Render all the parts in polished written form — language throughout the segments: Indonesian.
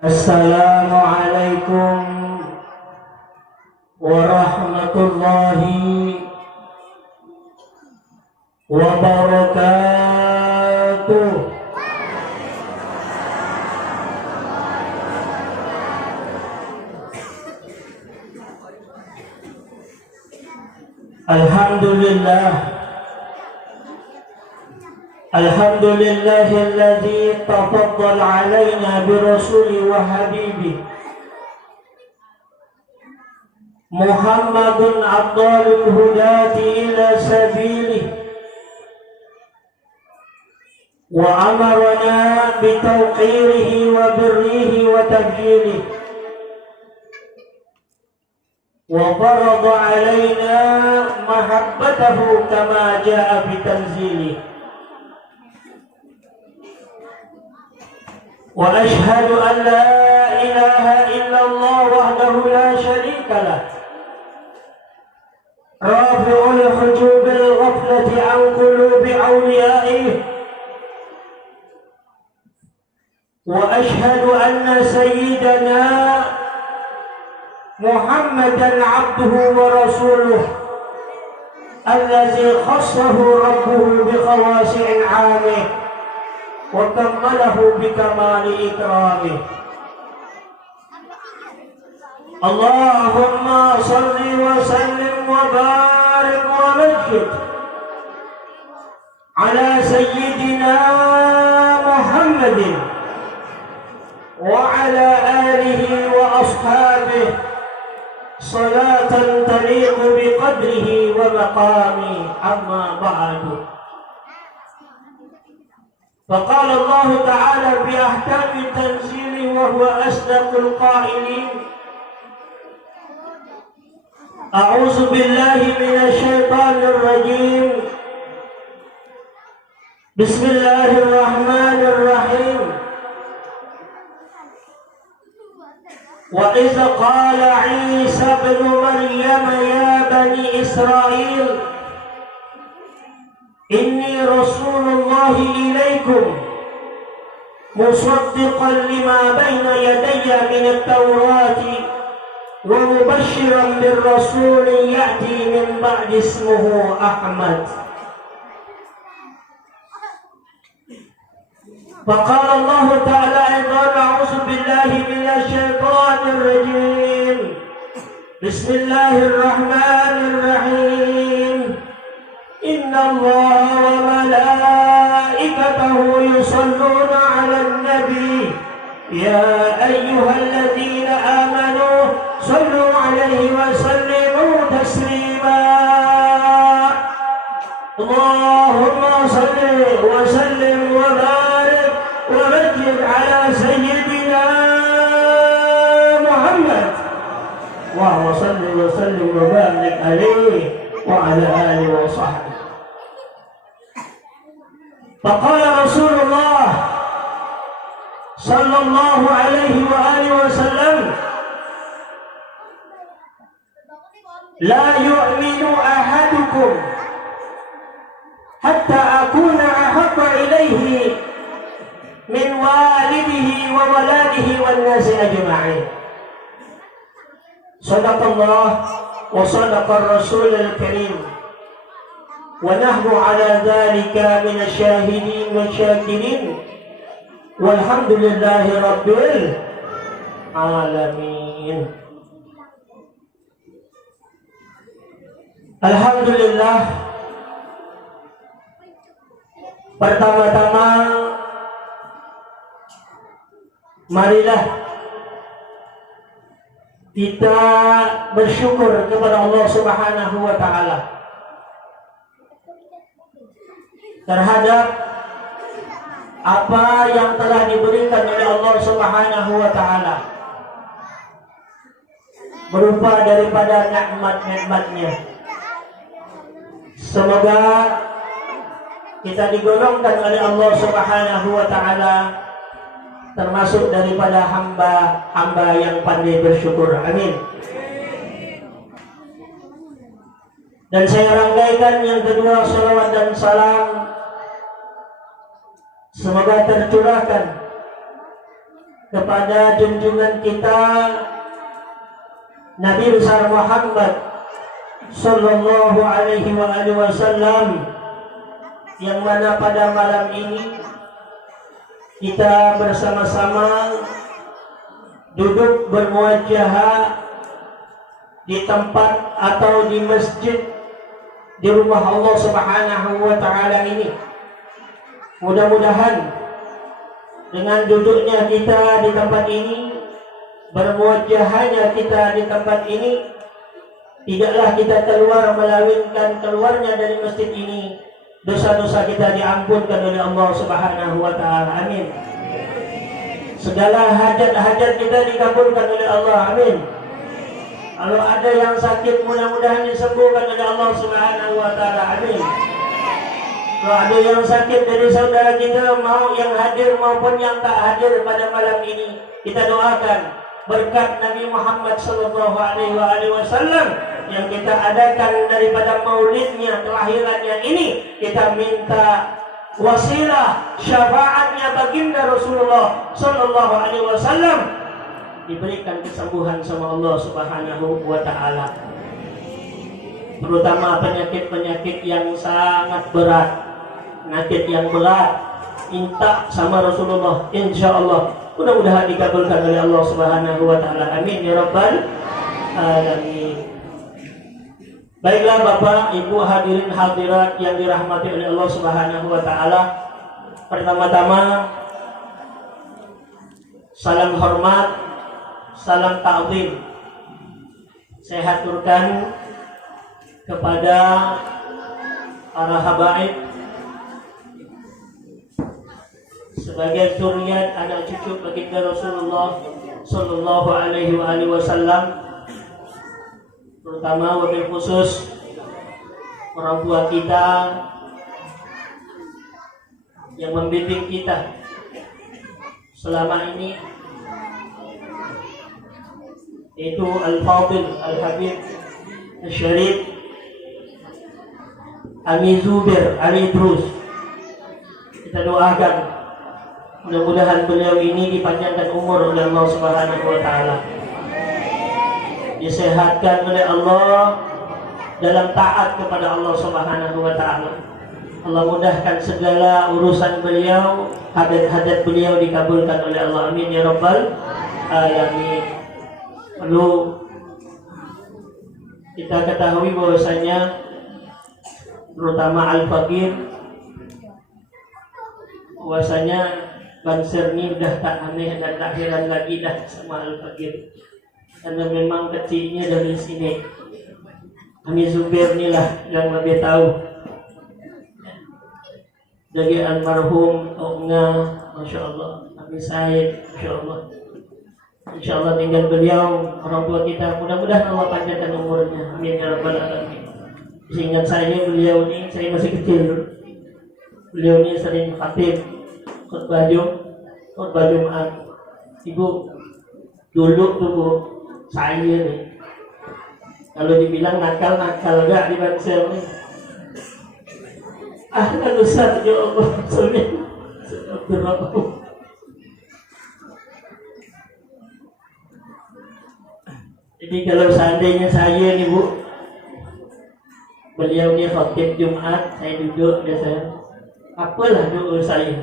Assalamualaikum warahmatullahi wabarakatuh. Alhamdulillahilladzi tafaddal alaina birasuli wa habibi Muhammadun abdalul hudati ila sabilih wa amarana bitawqirihi wa birrihi wa tabjilih wa farada alaina mahabbatahu kama jaa bitanzilih. وأشهد أن لا إله إلا الله وحده لا شريك له رافع الحجوب الغفلة عن قلوب أوليائه وأشهد أن سيدنا محمدا عبده ورسوله الذي خصه ربه بخواص عامه وكمله بكمال إكرامه. اللهم صل وسلم وبارك ومجد على سيدنا محمد وعلى آله وأصحابه صلاة تليق بقدره ومقامه. أما بعد، فقال الله تعالى في أحكام التنزيل وهو أصدق القائلين: أعوذ بالله من الشيطان الرجيم، بسم الله الرحمن الرحيم. وإذ قال عيسى ابن مريم يا بني إسرائيل إني رسول الله إليكم مصدقا لما بين يدي من التوراة ومبشرا بالرسول يأتي من بعد اسمه أحمد. فقال الله تعالى أيضا: أعوذ بالله من الشيطان الرجيم، بسم الله الرحمن الرحيم. إن الله وملائكته يصلون على النبي يا أيها الذين آمنوا صلوا عليه وسلموا تسليما. اللهم صل وسلم وبارك ومجد على سيدنا محمد اللهم صل وسلم وبارك عليه وعلى آله وصحبه. فقال رسول الله صلى الله عليه وآله وسلم: لا يؤمن أحدكم حتى أكون أحب إليه من والده وولده والناس أجمعين. صدق الله وصدق الرسول الكريم، ونحن على ذلك من الشاهدين والشاكرين، والحمد لله رب العالمين. Alhamdulillah, pertama-tama marilah kita bersyukur kepada Allah Subhanahu wa Ta'ala terhadap apa yang telah diberikan oleh Allah Subhanahu wa Ta'ala berupa daripada nikmat-nikmatnya. Semoga kita digolongkan oleh Allah Subhanahu wa Ta'ala termasuk daripada hamba-hamba yang pandai bersyukur. Amin. Dan saya rangkaikan yang kedua, salawat dan salam semoga tercurahkan kepada junjungan kita Nabi besar Muhammad sallallahu alaihi wasallam, yang mana pada malam ini kita bersama-sama duduk bermuajahah di tempat atau di masjid di rumah Allah Subhanahu wa taala ini. Mudah-mudahan dengan duduknya kita di tempat ini, bermuajahahnya kita di tempat ini, tidaklah kita keluar melainkan keluarnya dari masjid ini dosa-dosa kita diampunkan oleh Allah Subhanahu wa taala. Amin. Segala hajat-hajat kita dikabulkan oleh Allah. Amin. Kalau ada yang sakit, mudah-mudahan disembuhkan oleh Allah Subhanahu wa taala. Amin. Kalau ada yang sakit dari saudara kita, mau yang hadir maupun yang tak hadir pada malam ini, kita doakan berkat Nabi Muhammad sallallahu alaihi wasallam yang kita adakan daripada maulidnya, kelahirannya ini, kita minta wasilah syafaatnya baginda Rasulullah sallallahu alaihi wasallam diberikan kesembuhan sama Allah Subhanahu wa taala, terutama penyakit-penyakit yang sangat berat, penyakit yang berat, minta sama Rasulullah, insyaallah mudah-mudahan dikabulkan oleh Allah Subhanahu wa taala. Amin ya rabbal alamin. Baiklah Bapak, Ibu, hadirin hadirat yang dirahmati oleh Allah Subhanahu wa taala. Pertama-tama salam hormat, salam ta'zim saya haturkan kepada para habaib sebagai zuriat anak cucu baginda Rasulullah sallallahu alaihi wasallam, terutama wabil khusus orang tua kita yang membimbing kita selama ini, yaitu Al-Fadil Al-Habib Al-Syarif Ami Zubair Ali Idrus. Kita doakan mudah-mudahan beliau ini dipanjangkan umur oleh Allah Subhanahu wa taala, disehatkan oleh Allah dalam taat kepada Allah Subhanahu wa taala. Allah mudahkan segala urusan beliau, hajat-hajat beliau dikabulkan oleh Allah. Amin ya rabbal alamin. Perlu kita ketahui bahwasanya terutama Al-Fakir, bahwasanya Banser ini udah tak aneh dan tak heran lagi dah sama Al-Fakir, karena memang kecilnya dari sini. Ami Zubair inilah yang lebih tahu dari almarhum Ongga, Masya Allah, Ami Said, Masya Allah. Insya Allah tinggal beliau, orang tua kita, mudah-mudahan Allah panjangkan umurnya. Amin ya rabbal alamin. Seingat saya beliau ini, saya masih kecil, beliau ini sering khatib khutbah Jumat. Ibu dulu tuh Bu, saya nih kalau dibilang nakal gak di Banser nih. Kan Ustaz, ya Allah, jadi kalau seandainya saya nih Bu, beliau ini khatib Jumat, saya duduk biasa, apalah doa saya.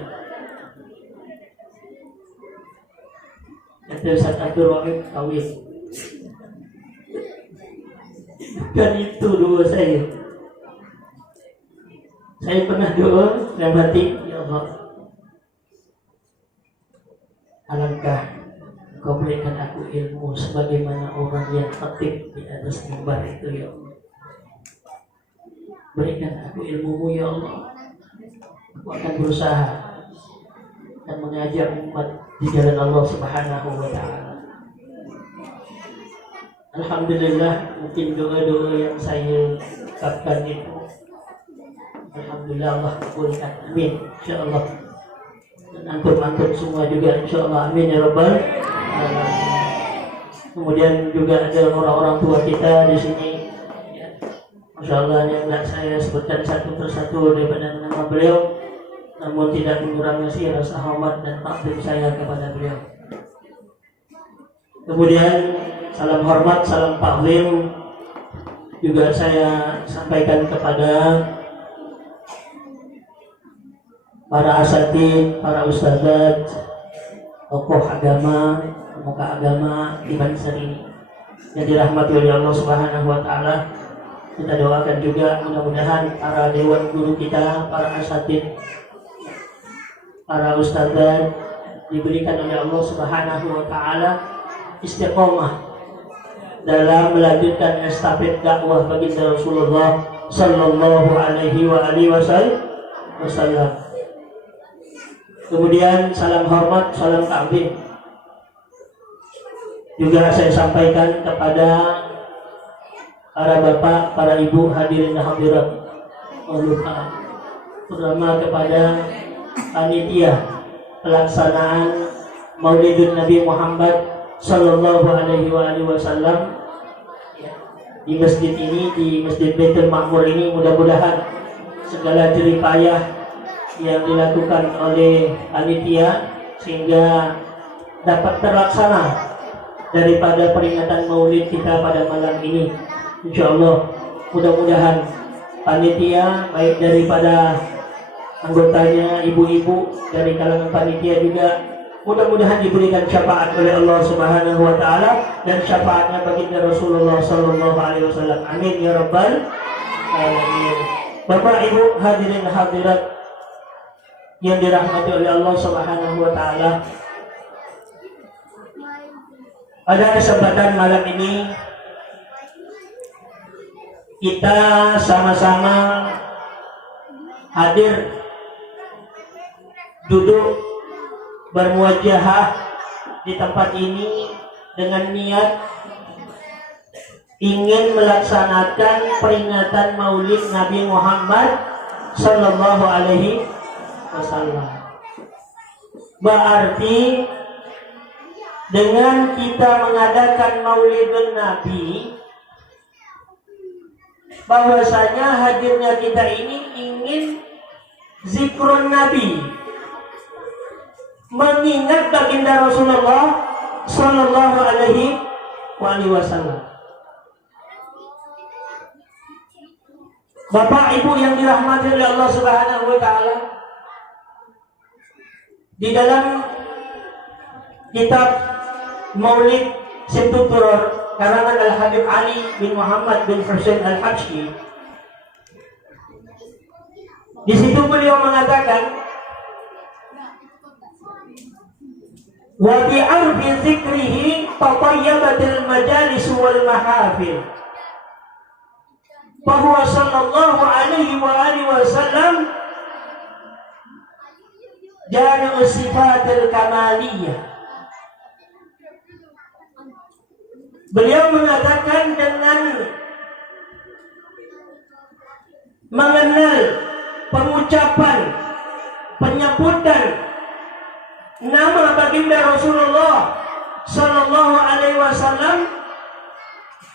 Kata Ustaz Abdul Wahid kawin. Bukan itu doa saya. Saya pernah doa dalam hati, ya Allah, alangkah Kau berikan aku ilmu sebagaimana orang yang khatib di atas mimbar itu, ya Allah. Berikan aku ilmu-Mu, ya Allah. Aku akan berusaha dan mengajak umat di jalan Allah Subhanahu wa taala. Alhamdulillah, mungkin doa-doa yang saya ucapkan itu, alhamdulillah Allah kabulkan. Amin, insyaallah. Dan antum-antum semua juga insyaallah. Amin ya rabbal alamin. Kemudian juga ada orang-orang tua kita di sini, ya. Masya Allah, yang tidak saya sebutkan satu persatu daripada nama beliau, namun tidak mengurangi rasa hormat dan takdim saya kepada beliau. Kemudian salam hormat, salam taklim juga saya sampaikan kepada para asatid, para ustadzat, tokoh agama, pemuka agama di Banser ini yang dirahmati oleh Allah Subhanahu wa taala. Kita doakan juga mudah-mudahan para dewan guru kita, para asatid, para ustadzat diberikan oleh Allah Subhanahu wa taala istiqomah dalam melanjutkan estafet dakwah baginda Rasulullah sallallahu alaihi wa alihi wasallam. Kemudian salam hormat, salam takbir juga saya sampaikan kepada para bapak, para ibu hadirin dan hadirat, terutama kepada panitia pelaksanaan Maulidun Nabi Muhammad sallallahu alaihi wasallam di masjid ini, di Masjid Baitul Ma'mur ini. Mudah-mudahan segala jerih payah yang dilakukan oleh panitia sehingga dapat terlaksana daripada peringatan Maulid kita pada malam ini. Insyaallah mudah-mudahan panitia baik daripada anggotanya, ibu-ibu dari kalangan panitia juga mudah-mudahan diberikan syafaat oleh Allah Subhanahu wa taala dan syafaatnya baginda Rasulullah sallallahu alaihi wasallam. Amin ya rabbal alamin. Bapak Ibu hadirin hadirat yang dirahmati oleh Allah Subhanahu wa taala, pada kesempatan malam ini kita sama-sama hadir duduk bermuajahah di tempat ini dengan niat ingin melaksanakan peringatan Maulid Nabi Muhammad sallallahu alaihi wasallam. Berarti dengan kita mengadakan Maulidun Nabi, bahwasanya hadirnya kita ini ingin zikrun Nabi, mengingat baginda Rasulullah sallallahu alaihi wasallam. Bapak Ibu yang dirahmati oleh Allah Subhanahu wa taala, di dalam kitab Maulid Situturor karangan Al-Habib Ali bin Muhammad bin Husain Al-Habsyi, di situ beliau mengatakan, wa bi'arfi zikrihi tatayyabatil majalis wal mahafil, bahwa sallallahu alaihi wa alihi wasallam jami'u sifatil kamaliyah. Beliau mengatakan dengan mengenal pengucapan, penyebutan nama baginda Rasulullah sallallahu alaihi wasallam,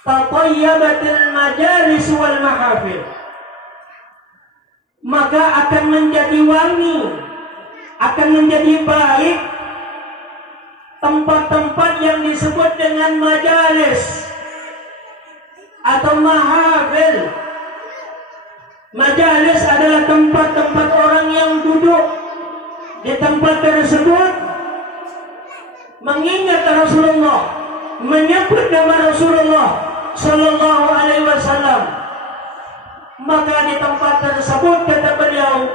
tatayyabatil majalis wal mahafil, maka akan menjadi wangi, akan menjadi baik tempat-tempat yang disebut dengan majalis atau mahafil. Majalis adalah tempat-tempat orang yang duduk di tempat tersebut mengingat Rasulullah, menyebut nama Rasulullah sallallahu alaihi wasallam. Maka di tempat tersebut, kata beliau,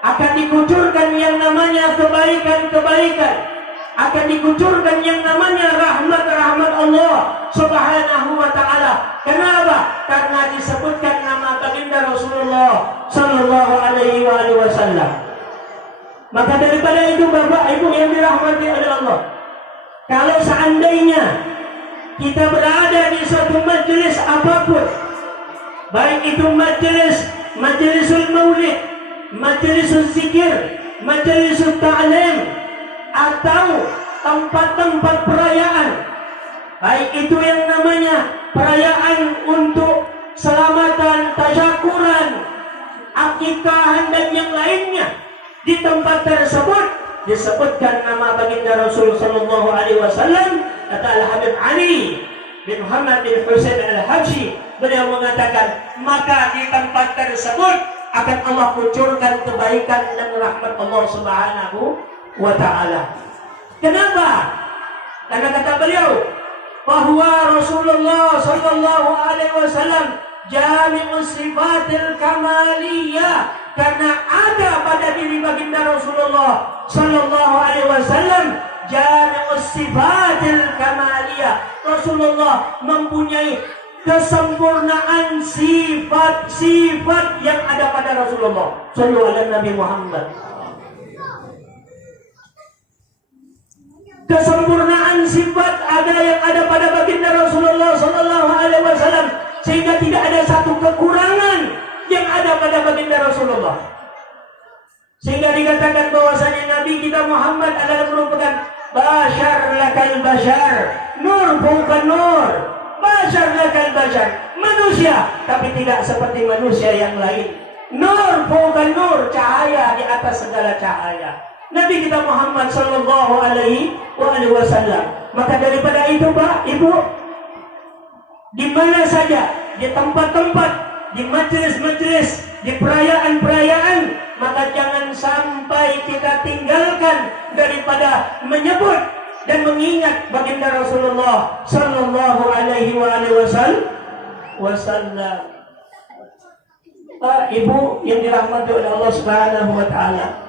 akan dikucurkan yang namanya kebaikan-kebaikan, akan dikucurkan yang namanya rahmat-rahmat Allah Subhanahu wa taala. Kenapa? Karena disebutkan nama baginda Rasulullah sallallahu alaihi wasallam. Maka daripada itu, Bapak Ibu yang dirahmati oleh Allah, kalau seandainya kita berada di suatu majelis apapun, baik itu majelisul maulid, majelisul zikir, majelisul ta'lim, atau tempat-tempat perayaan, baik itu yang namanya perayaan untuk selamatan, tasyakuran, akikahan dan yang lainnya, di tempat tersebut disebutkan nama baginda Rasul sallallahu alaihi wasallam, kata Al-Habib Ali bin Muhammad bin Husain Al-Habsyi, beliau mengatakan, maka di tempat tersebut akan Allah kucurkan kebaikan dan rahmat Allah Subhanahu wa ta'ala. Kenapa? Karena kata beliau bahwa Rasulullah sallallahu alaihi wasallam jami'us sifatil kamaliyah, karena ada pada diri baginda Rasulullah sallallahu alaihi wasallam jami'us sifatil kamaliyah. Rasulullah mempunyai kesempurnaan sifat-sifat yang ada pada Rasulullah. Sallu ala Nabi Muhammad. Kesempurnaan sifat ada yang ada pada baginda Rasulullah sallallahu alaihi wasallam, sehingga tidak ada satu kekurangan yang ada pada baginda Rasulullah. Sehingga dikatakan bahwasanya Nabi kita Muhammad adalah merupakan bashar lakal bashar, nur bukan nur, bashar lakal bashar, manusia tapi tidak seperti manusia yang lain, nur bukan nur, cahaya di atas segala cahaya. Nabi kita Muhammad sallallahu alaihi wasallam. Maka daripada itu Pak, Ibu, di mana saja, di tempat-tempat, di majelis-majelis, di perayaan-perayaan, maka jangan sampai kita tinggalkan daripada menyebut dan mengingat baginda Rasulullah sallallahu alaihi wasallam. Pak, Ibu yang dirahmati oleh Allah Subhanahu wa taala.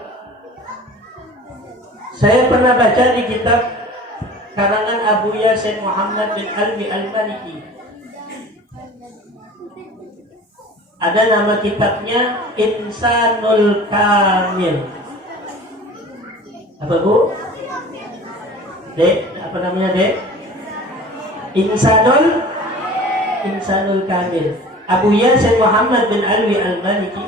Saya pernah baca di kitab karangan Abu Yasin Muhammad bin Alwi Al-Maliki. Ada nama kitabnya Insanul Kamil. Apa Bu? Dek, apa namanya Dek? Insanul Kamil. Abu Yasin Muhammad bin Alwi Al-Maliki.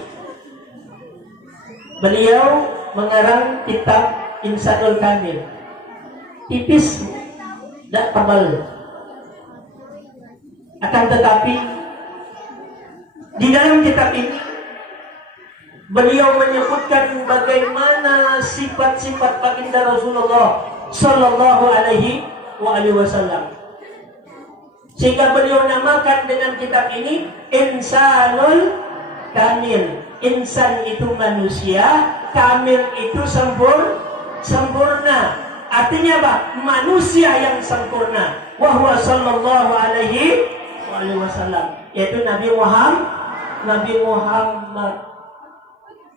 Beliau mengarang kitab Insanul Kamil, tipis, tidak tebal. Akan tetapi di dalam kitab ini beliau menyebutkan bagaimana sifat-sifat baginda Rasulullah sallallahu alaihi wasallam, sehingga beliau namakan dengan kitab ini Insanul Kamil. Insan itu manusia, kamil itu sempurna. Artinya apa? Manusia yang sempurna. Wahwa sallallahu alaihi wasallam, yaitu Nabi Muhammad.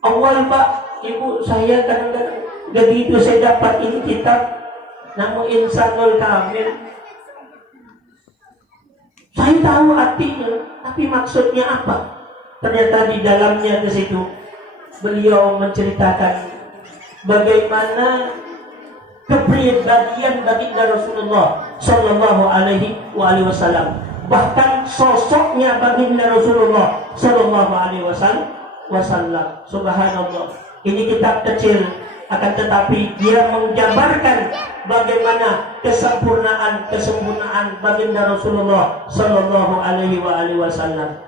Awal Pak, Ibu, saya kadang-kadang begitu saya dapat ini kitab nama Insanul Kamil, saya tahu artinya, tapi maksudnya apa? Ternyata di dalamnya ke situ beliau menceritakan bagaimana kepribadian baginda Rasulullah sallallahu alaihi wasallam, bahkan sosoknya baginda Rasulullah sallallahu alaihi wasallam. Subhanallah. Ini kitab kecil, akan tetapi dia menjabarkan bagaimana kesempurnaan baginda Rasulullah sallallahu alaihi wasallam.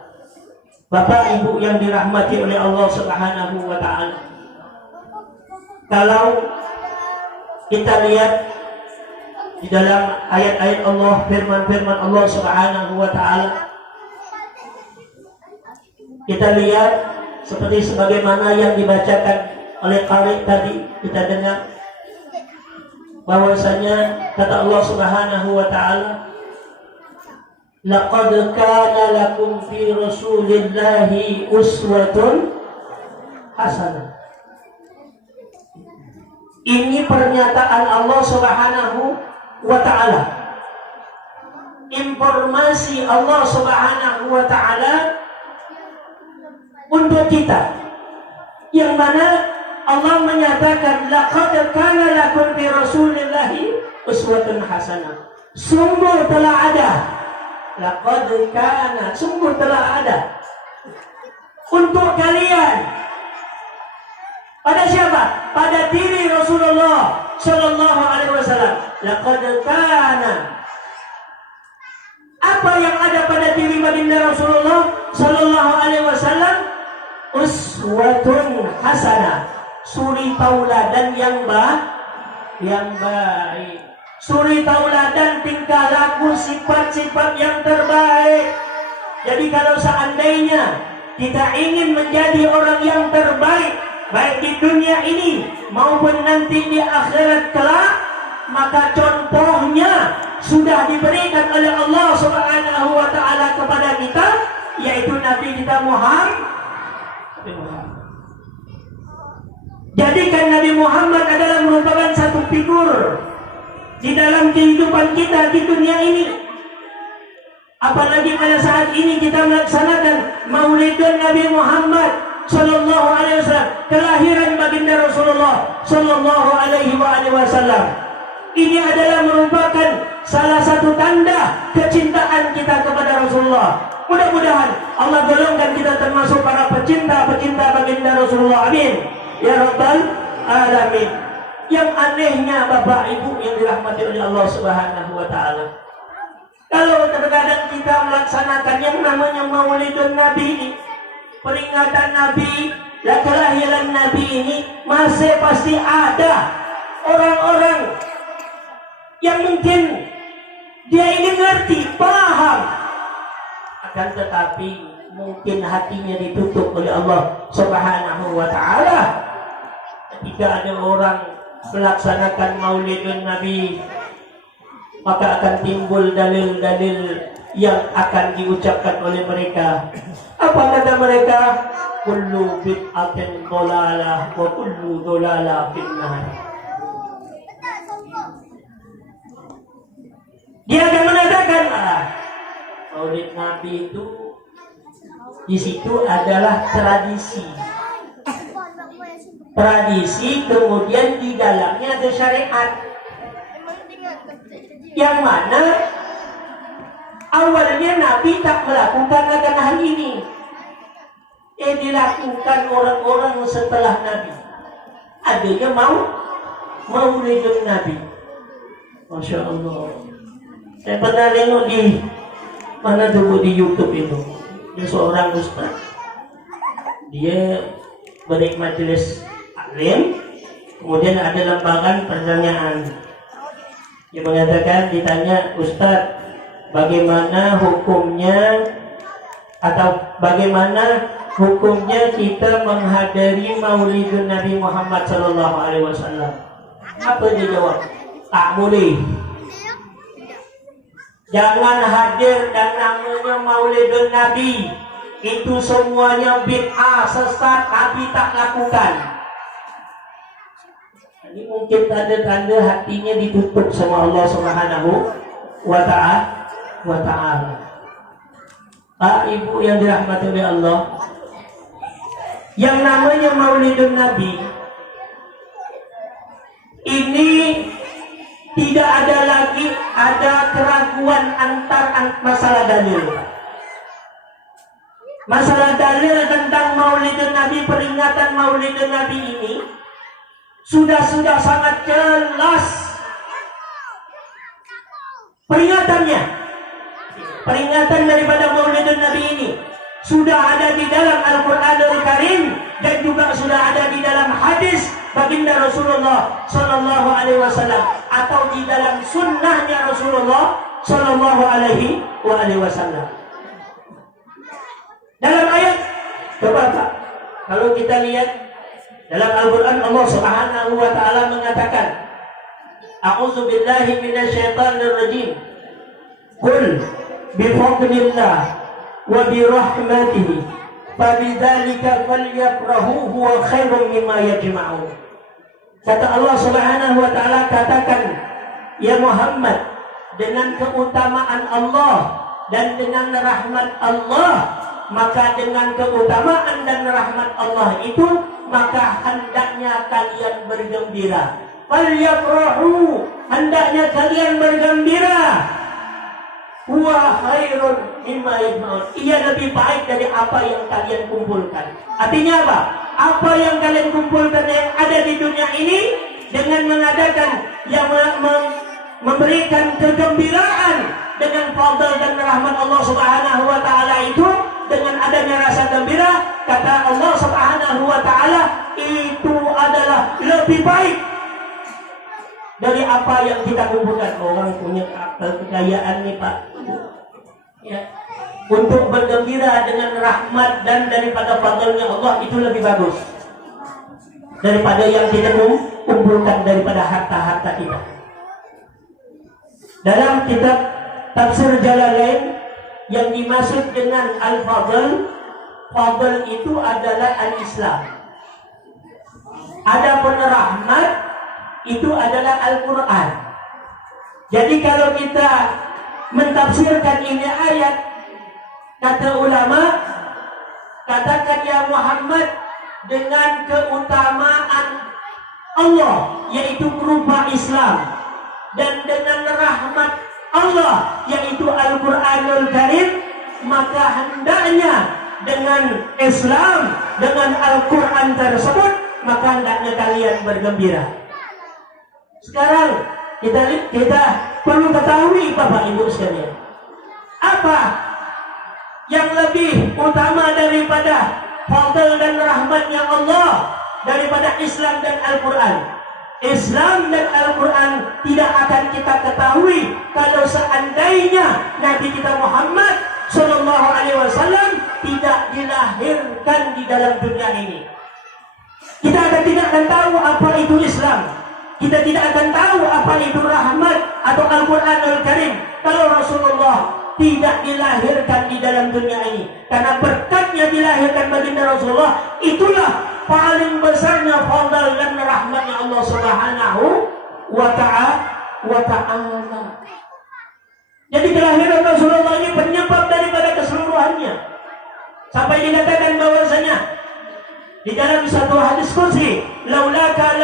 Bapak Ibu yang dirahmati oleh Allah Subhanahu wa taala, kalau kita lihat di dalam ayat-ayat Allah, firman-firman Allah Subhanahu wa taala, kita lihat seperti sebagaimana yang dibacakan oleh qari tadi, kita dengar bahwasanya kata Allah Subhanahu wa taala, laqad kana lakum fi rasulillahi uswatun hasanah. Ini pernyataan Allah Subhanahu wa taala, informasi Allah Subhanahu wa taala untuk kita, yang mana Allah menyatakan laqad kana lakum fi rasulillahi uswatun hasanah. Sungguh telah ada, laqad kana, sungguh telah ada untuk kalian. Pada siapa? Pada diri Rasulullah sallallahu alaihi wasallam. Laqad kana. Apa yang ada pada diri baginda Rasulullah sallallahu alaihi wasallam? Uswatun hasanah, suri tauladan yang baik. suri tauladan tingkah laku sifat-sifat yang terbaik. Jadi kalau seandainya kita ingin menjadi orang yang terbaik baik di dunia ini maupun nanti di akhirat kelak, maka contohnya sudah diberikan oleh Allah Subhanahu wa taala kepada kita, yaitu Nabi kita Muhammad. Jadikan Nabi Muhammad adalah merupakan satu figur di dalam kehidupan kita di dunia ini. Apalagi pada saat ini kita melaksanakan Maulidun Nabi Muhammad sallallahu alaihi wasallam, kelahiran baginda Rasulullah sallallahu alaihi wasallam. Ini adalah merupakan salah satu tanda kecintaan kita kepada Rasulullah. Mudah-mudahan Allah golongkan kita termasuk para pecinta-pecinta baginda Rasulullah. Amin ya rabbal alamin. Yang anehnya Bapak Ibu yang dirahmati oleh Allah Subhanahu wa taala, kalau terkadang kita melaksanakan yang namanya Maulidun Nabi ini, peringatan Nabi, kelahiran Nabi ini, masih pasti ada orang-orang yang mungkin dia ini ngerti, paham, akan tetapi mungkin hatinya ditutup oleh Allah Subhanahu wa taala. Ketika ada orang melaksanakan Maulidun Nabi, maka akan timbul dalil-dalil yang akan diucapkan oleh mereka. Apa kata mereka? Kullu bid'atin dhalalah wa kullu dhalalah finnar. Dia akan mengatakan, Maulid Nabi itu di situ adalah tradisi. Tradisi, kemudian di dalamnya ada syariat. Yang mana awalnya Nabi tak melakukan akan hal ini, dilakukan orang-orang setelah Nabi. Adanya Maulidun Nabi. Masya Allah. Saya pernah nengok di mana tuh di YouTube itu, dia seorang ustaz, dia beri majelis alim, kemudian ada lembaga pertanyaan. Dia mengatakan, ditanya, Ustaz, bagaimana hukumnya kita menghadiri Maulidun Nabi Muhammad sallallahu alaihi wasallam? Apa dia jawab? Tak boleh. Jangan hadir dan namanya Maulidun Nabi. Itu semuanya bid'ah, sesat, Nabi tak lakukan. Ini mungkin tanda-tanda hatinya ditutup sama Allah Subhanahu wa ta'ala. Ibu yang dirahmati oleh Allah, yang namanya Maulidun Nabi ini tidak ada lagi keraguan antar masalah dalil. Masalah dalil tentang Maulidun Nabi, peringatan Maulidun Nabi ini sudah sangat jelas peringatannya. Peringatan daripada Maulidun Nabi ini sudah ada di dalam Al-Qur'anul Karim dan juga sudah ada di dalam hadis baginda Rasulullah sallallahu alaihi wasallam atau di dalam sunnahnya Rasulullah sallallahu alaihi wasallam. Dalam ayat, coba Pak, kalau kita lihat dalam Al-Quran, Allah Subhanahu wa ta'ala mengatakan, A'udzu billahi minasyaitonir rajim. Qul bifadlillah wa birahmatihi fabidzalika falyafrahu huwa khairum mimma yajma'un. Kata Allah Subhanahu wa ta'ala, katakan, ya Muhammad, dengan keutamaan Allah dan dengan rahmat Allah, maka dengan keutamaan dan rahmat Allah itu, maka hendaknya kalian bergembira. Falyafrahu, hendaknya kalian bergembira. Huwa khairun mimma yajma'un. Ia lebih baik dari apa yang kalian kumpulkan. Artinya apa? Apa yang kalian kumpulkan yang ada di dunia ini, dengan mengadakan yang memberikan kegembiraan dengan fadl dan rahmat Allah Subhanahu wa ta'ala itu, dengan adanya rasa gembira, kata Allah Subhanahu wa ta'ala, itu adalah lebih baik dari apa yang kita kumpulkan. Orang punya kekayaan nih Pak, ya, untuk bergembira dengan rahmat dan daripada fadlnya Allah, itu lebih bagus daripada yang kita kumpulkan daripada harta-harta kita. Dalam kitab Tafsir Jalalain yang dimaksud dengan al-fadl, fadl itu adalah al-Islam. Adapun rahmat itu adalah Al-Quran. Jadi kalau kita mentafsirkan ini ayat, kata ulama, katakan ya Muhammad, dengan keutamaan Allah yaitu berupa Islam, dan dengan rahmat Allah yaitu Al-Quranul Karim, maka hendaknya dengan Islam, dengan Al-Quran tersebut, maka hendaknya kalian bergembira. Sekarang kita perlu ketahui Bapak Ibu sekalian, apa yang lebih utama daripada fadl dan rahmatnya Allah daripada Islam dan Al-Quran? Islam dan Al-Quran tidak akan kita ketahui kalau seandainya Nabi kita Muhammad Sallallahu Alaihi Wasallam tidak dilahirkan di dalam dunia ini. Kita tidak akan tahu apa itu Islam. Kita tidak akan tahu apa itu rahmat atau Al-Quranul Karim kalau Rasulullah tidak dilahirkan di dalam dunia ini. Karena berkatnya dilahirkan baginda Rasulullah, itulah paling besarnya fadl dan rahmatnya Allah Subhanahu wa ta'ala. Jadi kelahiran Rasulullah ini penyebab daripada keseluruhannya. Sampai dikatakan bahwasanya di dalam satu hadis qudsi, laulaka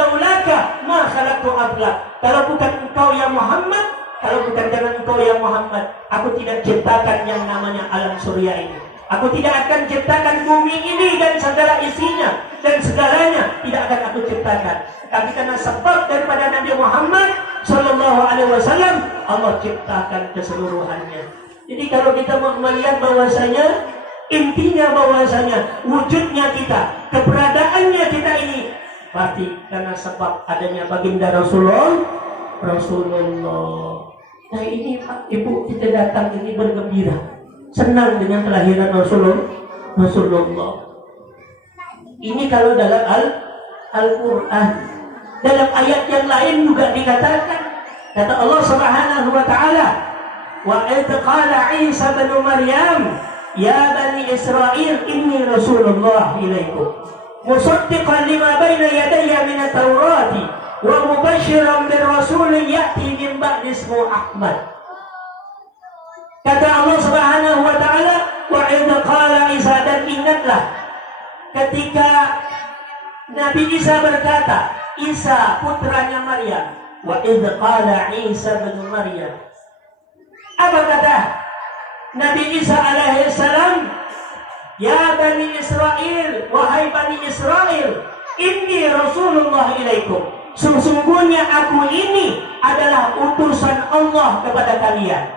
ma khalaqtu ablak. Kalau bukan engkau ya Muhammad, kalau bukan karena engkau ya Muhammad, aku tidak ciptakan yang namanya alam surya ini. Aku tidak akan ciptakan bumi ini dan segala isinya dan segalanya, tidak akan aku ciptakan. Tapi karena sebab daripada Nabi Muhammad Sallallahu Alaihi Wasallam, Allah ciptakan keseluruhannya. Jadi kalau kita melihat bahwasanya intinya bahwasanya wujudnya kita, keberadaannya kita ini pasti karena sebab adanya baginda Rasulullah. Nah ini Pak Ibu, kita datang ini bergembira, senang dengan kelahiran Rasulullah. Ini kalau dalam Al-Quran. Dalam ayat yang lain juga dikatakan, kata Allah Subhanahu wa ta'ala, wa idh qala Isa bin Maryam ya bani Israel inni Rasulullah ilaikum musaddiqan lima baina yadayya min at-taurati wa mubashiran bir rasulin ya'ti min ba'di ismuhu Ahmad. Kata Allah Subhanahu wa ta'ala, wa idh qala Isa, dan ingatlah ketika Nabi Isa berkata, Isa putranya Maryam, wa idh qala Isa bin Maryam. Apa kata Nabi Isa alaihi salam? Ya Bani Israel, wahai Bani Israel, inni Rasulullah ilaikum. Sesungguhnya aku ini adalah utusan Allah kepada kalian.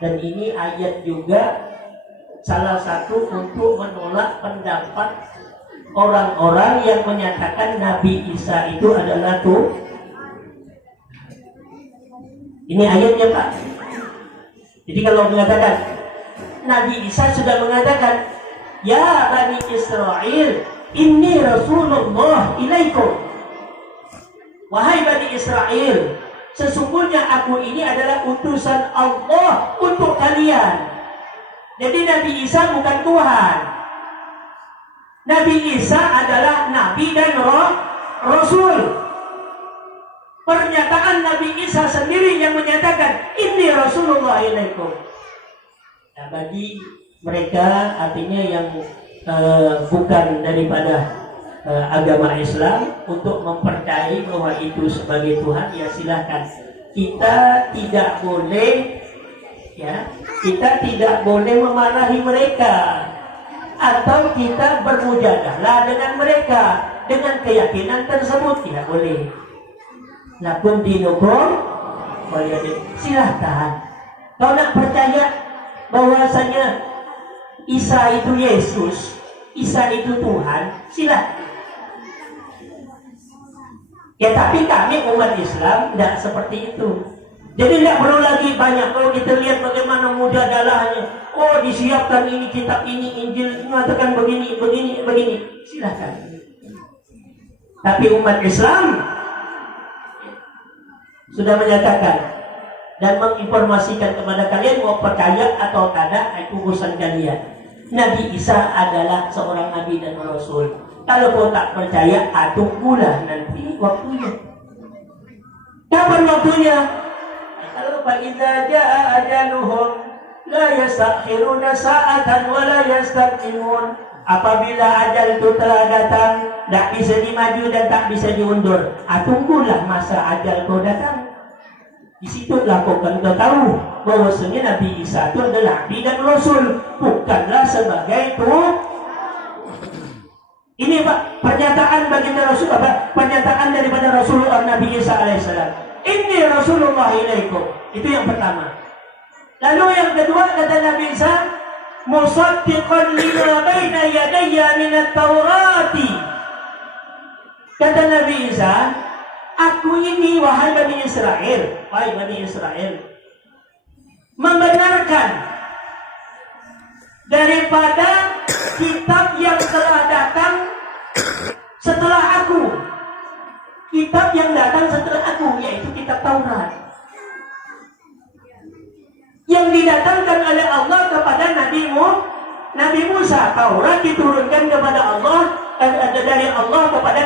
Dan ini ayat juga salah satu untuk menolak pendapat orang-orang yang menyatakan Nabi Isa itu adalah Tuhan. Ini ayatnya Pak. Jadi kalau mengatakan Nabi Isa sudah mengatakan, ya Bani Israel, inni Rasulullah ilaikum. Wahai Bani Israel, sesungguhnya aku ini adalah utusan Allah untuk kalian. Jadi Nabi Isa bukan Tuhan. Nabi Isa adalah Nabi dan Rasul. Pernyataan Nabi Isa sendiri yang menyatakan inni Rasulullah ilaikum. Nah, bagi mereka artinya yang bukan daripada agama Islam untuk mempercayai bahwa itu sebagai Tuhan, ya silahkan. Kita tidak boleh, ya, kita tidak boleh memarahi mereka atau kita bermujadlah dengan mereka dengan keyakinan tersebut, tidak boleh. Lakum dinukum waliyadin. Silahkan. Kau nak percaya bahwasanya Isa itu Yesus, Isa itu Tuhan, silahkan. Ya tapi kami umat Islam tidak seperti itu. Jadi tidak perlu lagi banyak. Kalau kita lihat bagaimana mujadalahnya, oh disiapkan ini kitab ini, Injil mengatakan begini, begini, begini. Silakan. Tapi umat Islam sudah menyatakan dan menginformasikan kepada kalian, mau percaya atau tidak itu urusan kalian. Nabi Isa adalah seorang nabi dan rasul. Kalau kau tak percaya, tunggulah nanti waktunya. Kapan waktunya? Kalau فَإِذَا جَاءَ أَجَلُهُمْ لَا يَسْتَأْخِرُونَ سَاعَةً وَلَا يَسْتَقْدِمُونَ. Apabila ajal itu telah datang, tak bisa dimaju dan tak bisa diundur. Tunggulah masa ajal kau datang. Di situlah kau akan tahu bahwasanya Nabi Isa itu adalah nabi dan rasul, bukanlah sebagai Tuhan. Ini Pak, pernyataan baginda Rasul, pernyataan daripada Rasulullah Nabi Isa alaihissalam. Inni Rasulullah ilaikum. Itu yang pertama. Lalu yang kedua kata Nabi Isa, musaddiqan lima baina yadayya minat Taurati. Kata Nabi Isa, aku ini wahai Bani Israel, membenarkan daripada kitab yang telah datang setelah aku. Kitab yang datang setelah aku, yaitu kitab Taurat, yang didatangkan oleh Allah kepada Nabi Musa. Taurat diturunkan kepada Allah, dari Allah kepada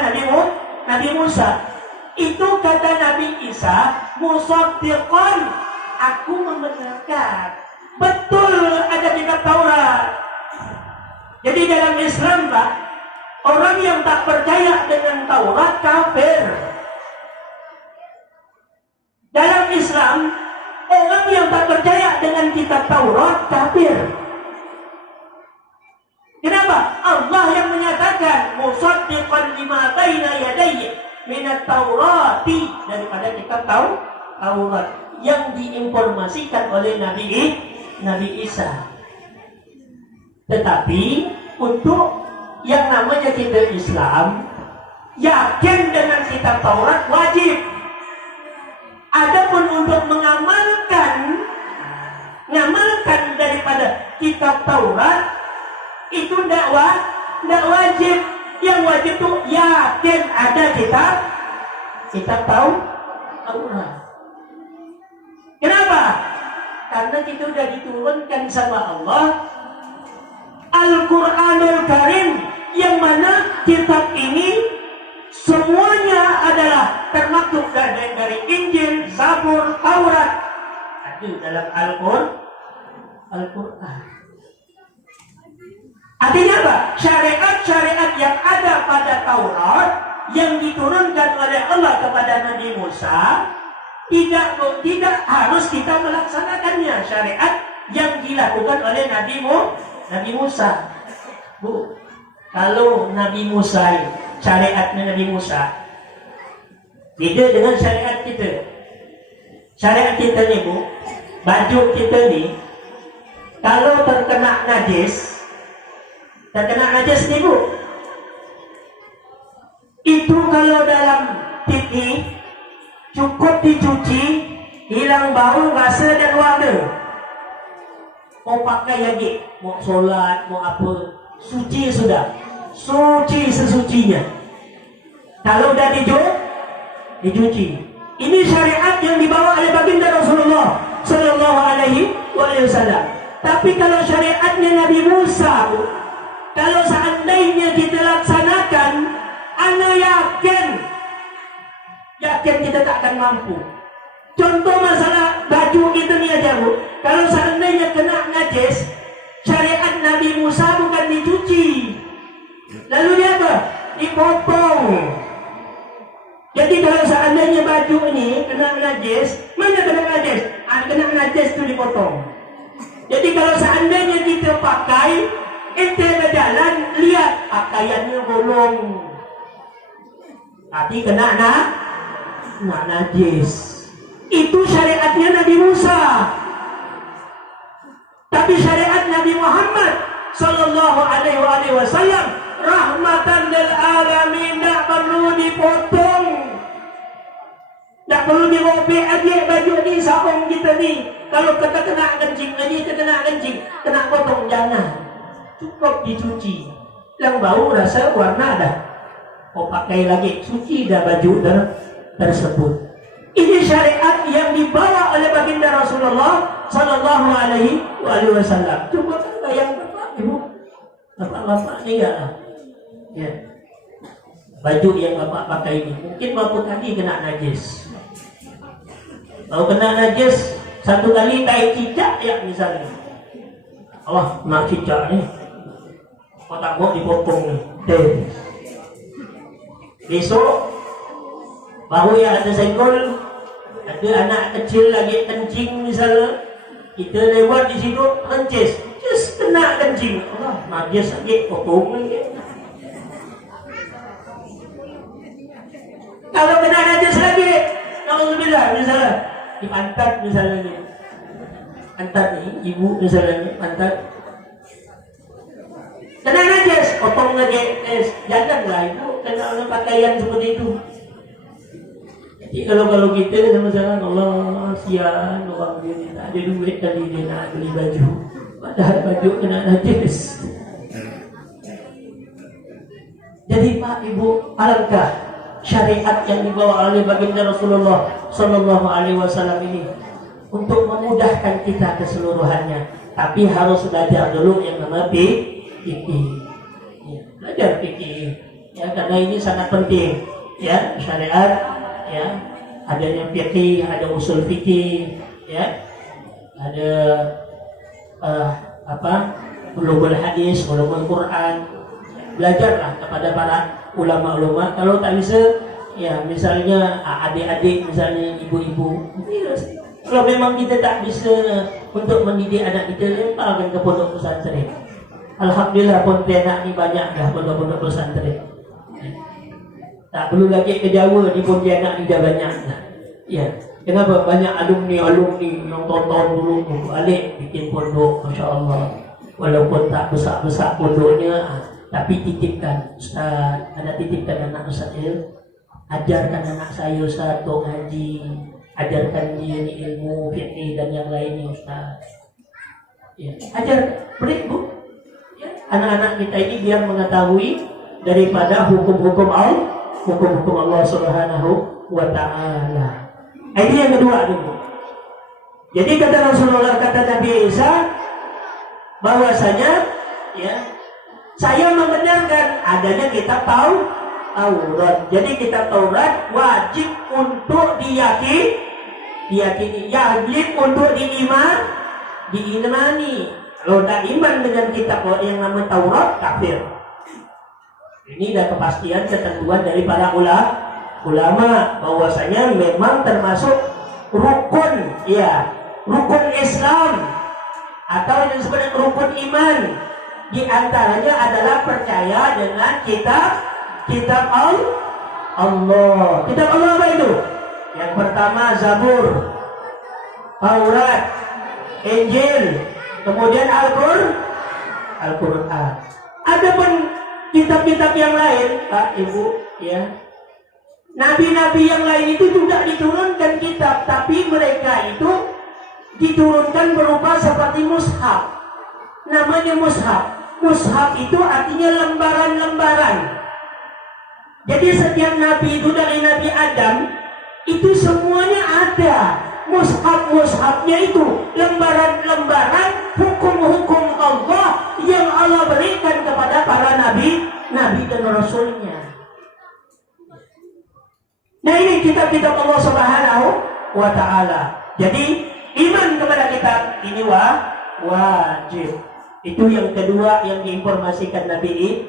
Nabi Musa. Itu kata Nabi Isa, musaddiqan, aku membenarkan. Betul ada kitab Taurat. Jadi dalam Islam Pak, orang yang tak percaya dengan Taurat kafir. Dalam Islam, orang yang tak percaya dengan kitab Taurat kafir. Kenapa? Allah yang menyatakan musaddiqan lima baina yadayya minat Taurati, daripada kitab Taurat yang diinformasikan oleh Nabi Isa. Tetapi untuk yang namanya kita Islam, yakin dengan kitab Taurat wajib. Adapun untuk mengamalkan daripada kitab Taurat itu tidak wajib. Yang wajib itu yakin ada kitab Taurat. Kenapa? Karena kita sudah diturunkan sama Allah Al-Quranul Karim, yang mana kitab ini semuanya adalah termaktub dari Injil, Zabur, Taurat. Itu dalam Al-Quran. Artinya apa? Syariat-syariat yang ada pada Taurat yang diturunkan oleh Allah kepada Nabi Musa tidak harus kita melaksanakannya. Syariat yang dilakukan oleh Nabi Musa. Bu, kalau Nabi Musa, syariatnya Nabi Musa beda dengan syariat kita. Syariat kita ni Bu, baju kita ni kalau terkena najis ni Bu, itu kalau dalam titik cukup dicuci, hilang bau, rasa dan warna. Mau pakai lagi, mau solat, mau apa, suci sudah, suci sesucinya. Kalau udah dicuci. Ini syariat yang dibawa oleh baginda Rasulullah Sallallahu Alaihi Wasallam. Tapi kalau syariatnya Nabi Musa, kalau seandainya kita laksanakan, ana yakin kita tak akan mampu. Contoh masalah baju kita ni aja Bu. Kalau seandainya kena najis, syariat Nabi Musa bukan dicuci, lalu dia apa? Dipotong. Jadi kalau seandainya baju ini kena najis, mana kena najis? Kena najis itu dipotong. Jadi kalau seandainya kita pakai, ente berjalan lihat pakaiannya bolong, tapi kena najis. Itu syariatnya Nabi Musa. Tapi syariat Nabi Muhammad Sallallahu Alaihi Wasallam rahmatan lil alamin, tak perlu dipotong. Tak perlu dirobek lagi baju ni, sarung kita ni. Kalau kita kena kencing lagi, kena potong, jangan. Cukup dicuci. Yang bau rasa warna dah. Kau pakai lagi, cuci dah baju tersebut. Ini syariat yang dibawa oleh baginda Rasulullah Sallallahu Alaihi Wasallam. Coba kan bayang bapak, ibu, bapak ni enggak lah. Ya. Baju yang bapak pakai ini, mungkin bapak tadi kena najis. Kalau kena najis satu kali tai cicak ya misalnya. Allah nak cicak ni. Otak gua dipotong ni. Besok baru yang ada senggol, ada anak kecil lagi kencing misalnya, kita lewat di situ kencis, just kena kencing. Allah najis lagi, potong lagi. Kalau kena najis lagi, alhamdulillah misalnya di pantat misalnya ni, pantat ni ibu misalnya ni pantat kena najis, potong lagi. Janganlah ibu kena orang pakaian seperti itu. Jadi kalau kita sama-sama Allah sian orang dia tak ada duit tadi dia nak beli baju, padahal baju kena najis. Jadi Pak Ibu, alangkah syariat yang dibawa oleh baginda Rasulullah Sallallahu Alaihi Wasallam ini untuk memudahkan kita keseluruhannya. Tapi harus belajar dulu yang namanya fikih. Ya, belajar fikih. Ya, karena ini sangat penting. Ya, syariat. Ya, adanya fikih, ada usul fikih. Ya, ada ulumul hadis, ulumul Quran. Belajarlah kepada para ulama-ulama. Kalau tak bisa, ya misalnya adik-adik, misalnya ibu-ibu, kalau memang kita tak bisa untuk mendidik anak kita, lemparkan ke pondok pesantren. Alhamdulillah Pontianak ni banyak dah pondok-pondok pesantren. Tak perlu lagi ke Jawa, di Pontianak ni dah banyak dah. Ya, kenapa? Banyak alumni yang tahun-tahun dulu balik bikin pondok, masya-Allah. Walaupun tak besar-besar pondoknya, tapi titipkan Ustaz, ada titipkan anak Ustaz ya. Ajarkan anak saya Ustaz untuk ngaji, ajarkan dia ni ilmu fikih dan yang lainnya Ustaz. Ya, ajar, beri Bu. Ya, anak-anak kita ini biar mengetahui daripada hukum-hukum Allah Subhanahu wa Ta'ala. Ini yang kedua dulu. Jadi kata Rasulullah, kata Nabi Isa bahwasanya ya, saya membenarkan adanya kitab Taurat. Jadi kitab Taurat wajib untuk diyakini, wajib untuk diimani. Kalau tak iman dengan kitab yang namanya Taurat, kafir. Ini dah kepastian ketentuan dari para ulama bahwasanya memang termasuk rukun, ya, rukun Islam atau yang disebut rukun iman. Di antaranya adalah percaya dengan kitab Allah. Kitab Allah apa itu? Yang pertama Zabur, Taurat, Injil, kemudian Al-Quran. Adapun kitab-kitab yang lain, Pak Ibu, ya, nabi-nabi yang lain itu juga diturunkan kitab, tapi mereka itu diturunkan berupa seperti mushaf. Namanya mushaf. Mushaf itu artinya lembaran-lembaran. Jadi setiap nabi itu dari Nabi Adam itu semuanya ada mushaf-mushafnya, itu lembaran-lembaran hukum-hukum Allah yang Allah berikan kepada para nabi dan rasulnya. Nah, ini kitab-kitab Allah Subhanahu wa Ta'ala. Jadi iman kepada kitab ini wajib. Itu yang kedua yang diinformasikan Nabi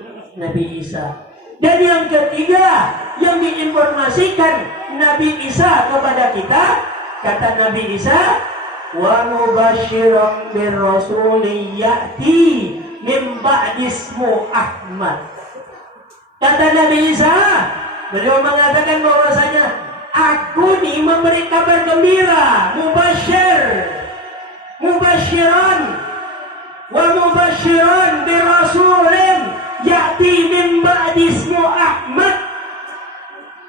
Isa. Dan yang ketiga yang diinformasikan Nabi Isa kepada kita, kata Nabi Isa, wa mubasysyiran bir rasulin ya'ti min ba'di ismu Ahmad. Kata Nabi Isa, beliau mengatakan bahwasanya aku ni memberi kabar gembira, mubasyiran wa mubasyiran bi rasulin ya'ti min ba'di ismu Ahmad,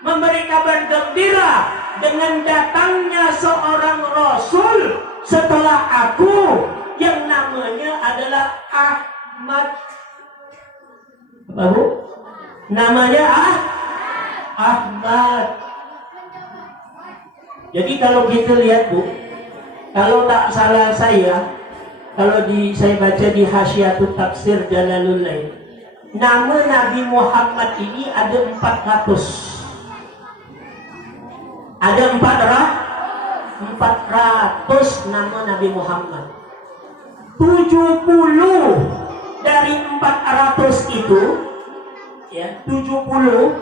memberi kabar gembira dengan datangnya seorang Rasul setelah aku yang namanya adalah Ahmad. Apa Bu? Namanya Ahmad. Jadi kalau kita lihat Bu, kalau tak salah saya, kalau saya baca di Hasyiatut Tafsir Jalalullain, nama Nabi Muhammad ini ada 400. Ada 400 nama Nabi Muhammad. 70 dari 400 itu, ya, 70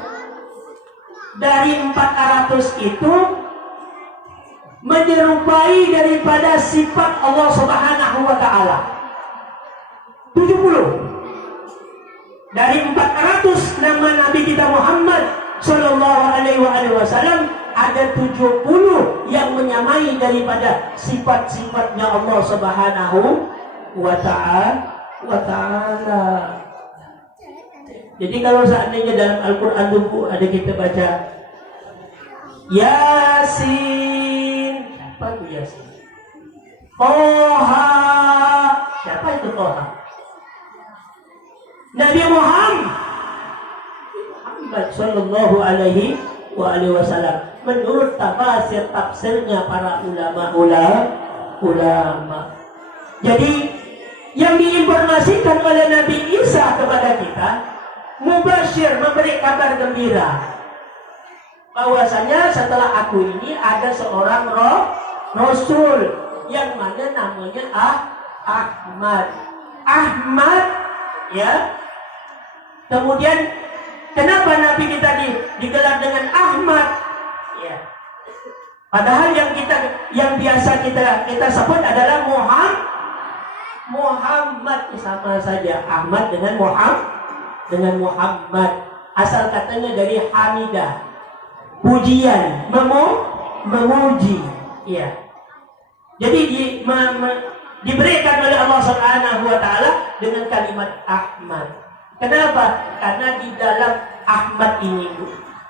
dari 400 itu menyerupai daripada sifat Allah Subhanahu wa taala. 70 dari 400 nama Nabi kita Muhammad sallallahu alaihi wasallam, ada 70 yang menyamai daripada sifat-sifatnya Allah Subhanahu wa ta'ala. Jadi kalau seandainya dalam Al-Quran dulu ada kita baca Yasin, siapa itu Yasin? Toha, siapa itu Toha? Nabi Muhammad sallallahu alaihi wasallam. Menurut tafsirnya para ulama. Jadi yang diinformasikan oleh Nabi Isa kepada kita, mubasyir, memberi kabar gembira, bahwasanya setelah aku ini ada seorang Rasul yang mana namanya Ahmad, ya. Kemudian kenapa Nabi kita digelar dengan Ahmad? Ya. Padahal yang biasa kita sebut adalah Muhammad, sama saja Ahmad dengan Muhammad. Asal katanya dari hamidah, pujian, memuji. Ya. Jadi diberikan oleh Allah Subhanahu wa taala dengan kalimat Ahmad. Kenapa? Karena di dalam Ahmad ini,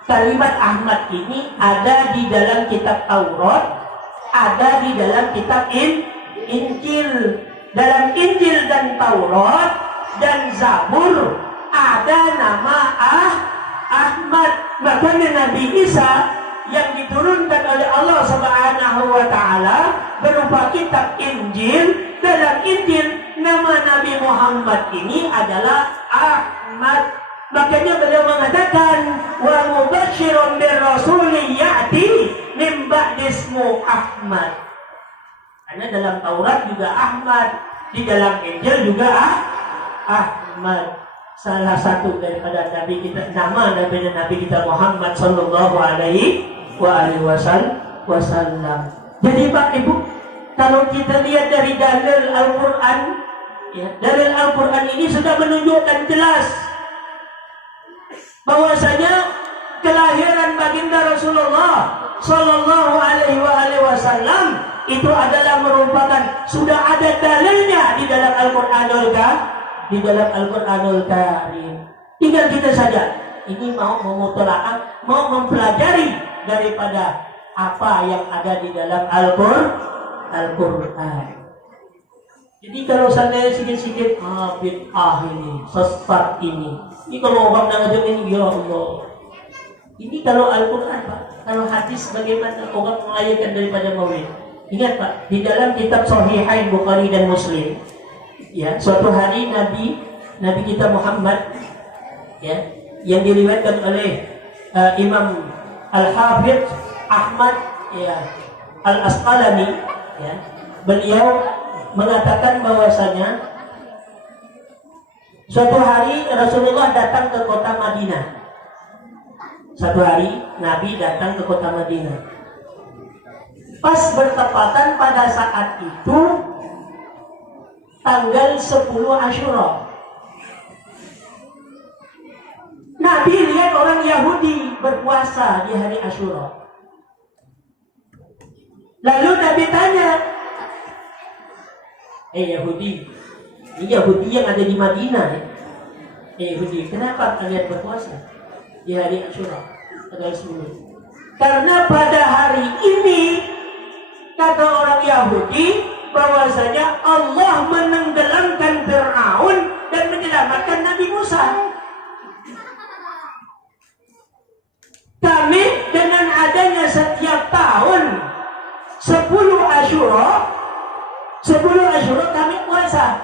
kalimat Ahmad ini ada di dalam kitab Taurat, ada di dalam kitab Injil. Dalam Injil dan Taurat dan Zabur ada nama Ahmad. Makanya Nabi Isa yang diturunkan oleh Allah Subhanahu wa taala berupa kitab Injil, dalam Injil nama Nabi Muhammad ini adalah Ahmad. Makanya beliau mengatakan wa mubasyirun bir rasuli ya'ti min ba'di ismu Ahmad. Karena dalam Taurat juga Ahmad, di dalam Injil juga Ahmad. Salah satu daripada Nabi kita, nama Nabi kita Muhammad sallallahu alaihi wasallam. Jadi Pak Ibu, kalau kita lihat dari dalil Al-Quran, ya, dalil Al-Quran ini sudah menunjukkan jelas bahwasanya kelahiran baginda Rasulullah sallallahu alaihi wasallam itu adalah merupakan, sudah ada dalilnya di dalam Al-Qur'anul Karim. Tinggal kita saja ini mau memutolakan, mau mempelajari daripada apa yang ada di dalam Al-Qur'an. Jadi kalau saya sikit-sikit bid'ah ini, sesat ini kalau orang dengar ini, ya Allah. Ini kalau Al-Qur'an Pak, kalau hadis bagaimana orang mengayakan daripada maulid. Ingat Pak, di dalam kitab Sahihain Bukhari dan Muslim, ya, suatu hari Nabi kita Muhammad, ya, yang diriwayatkan oleh Imam Al-Hafidz Ahmad, ya, Al-Asqalani, ya, beliau mengatakan bahwasanya suatu hari Rasulullah datang ke kota Madinah. Suatu hari Nabi datang ke kota Madinah. Pas bertepatan pada saat itu tanggal 10 Asyura. Nabi lihat orang Yahudi berpuasa di hari Asyura. Lalu Nabi tanya, Yahudi, ini Yahudi yang ada di Madinah, Yahudi, kenapa kalian berpuasa di hari Asyura tanggal 10? Karena pada hari ini kata orang Yahudi bahwasanya Allah menenggelamkan Fir'aun dan menyelamatkan Nabi Musa. Kami dengan adanya setiap tahun 10 Asyura kami puasa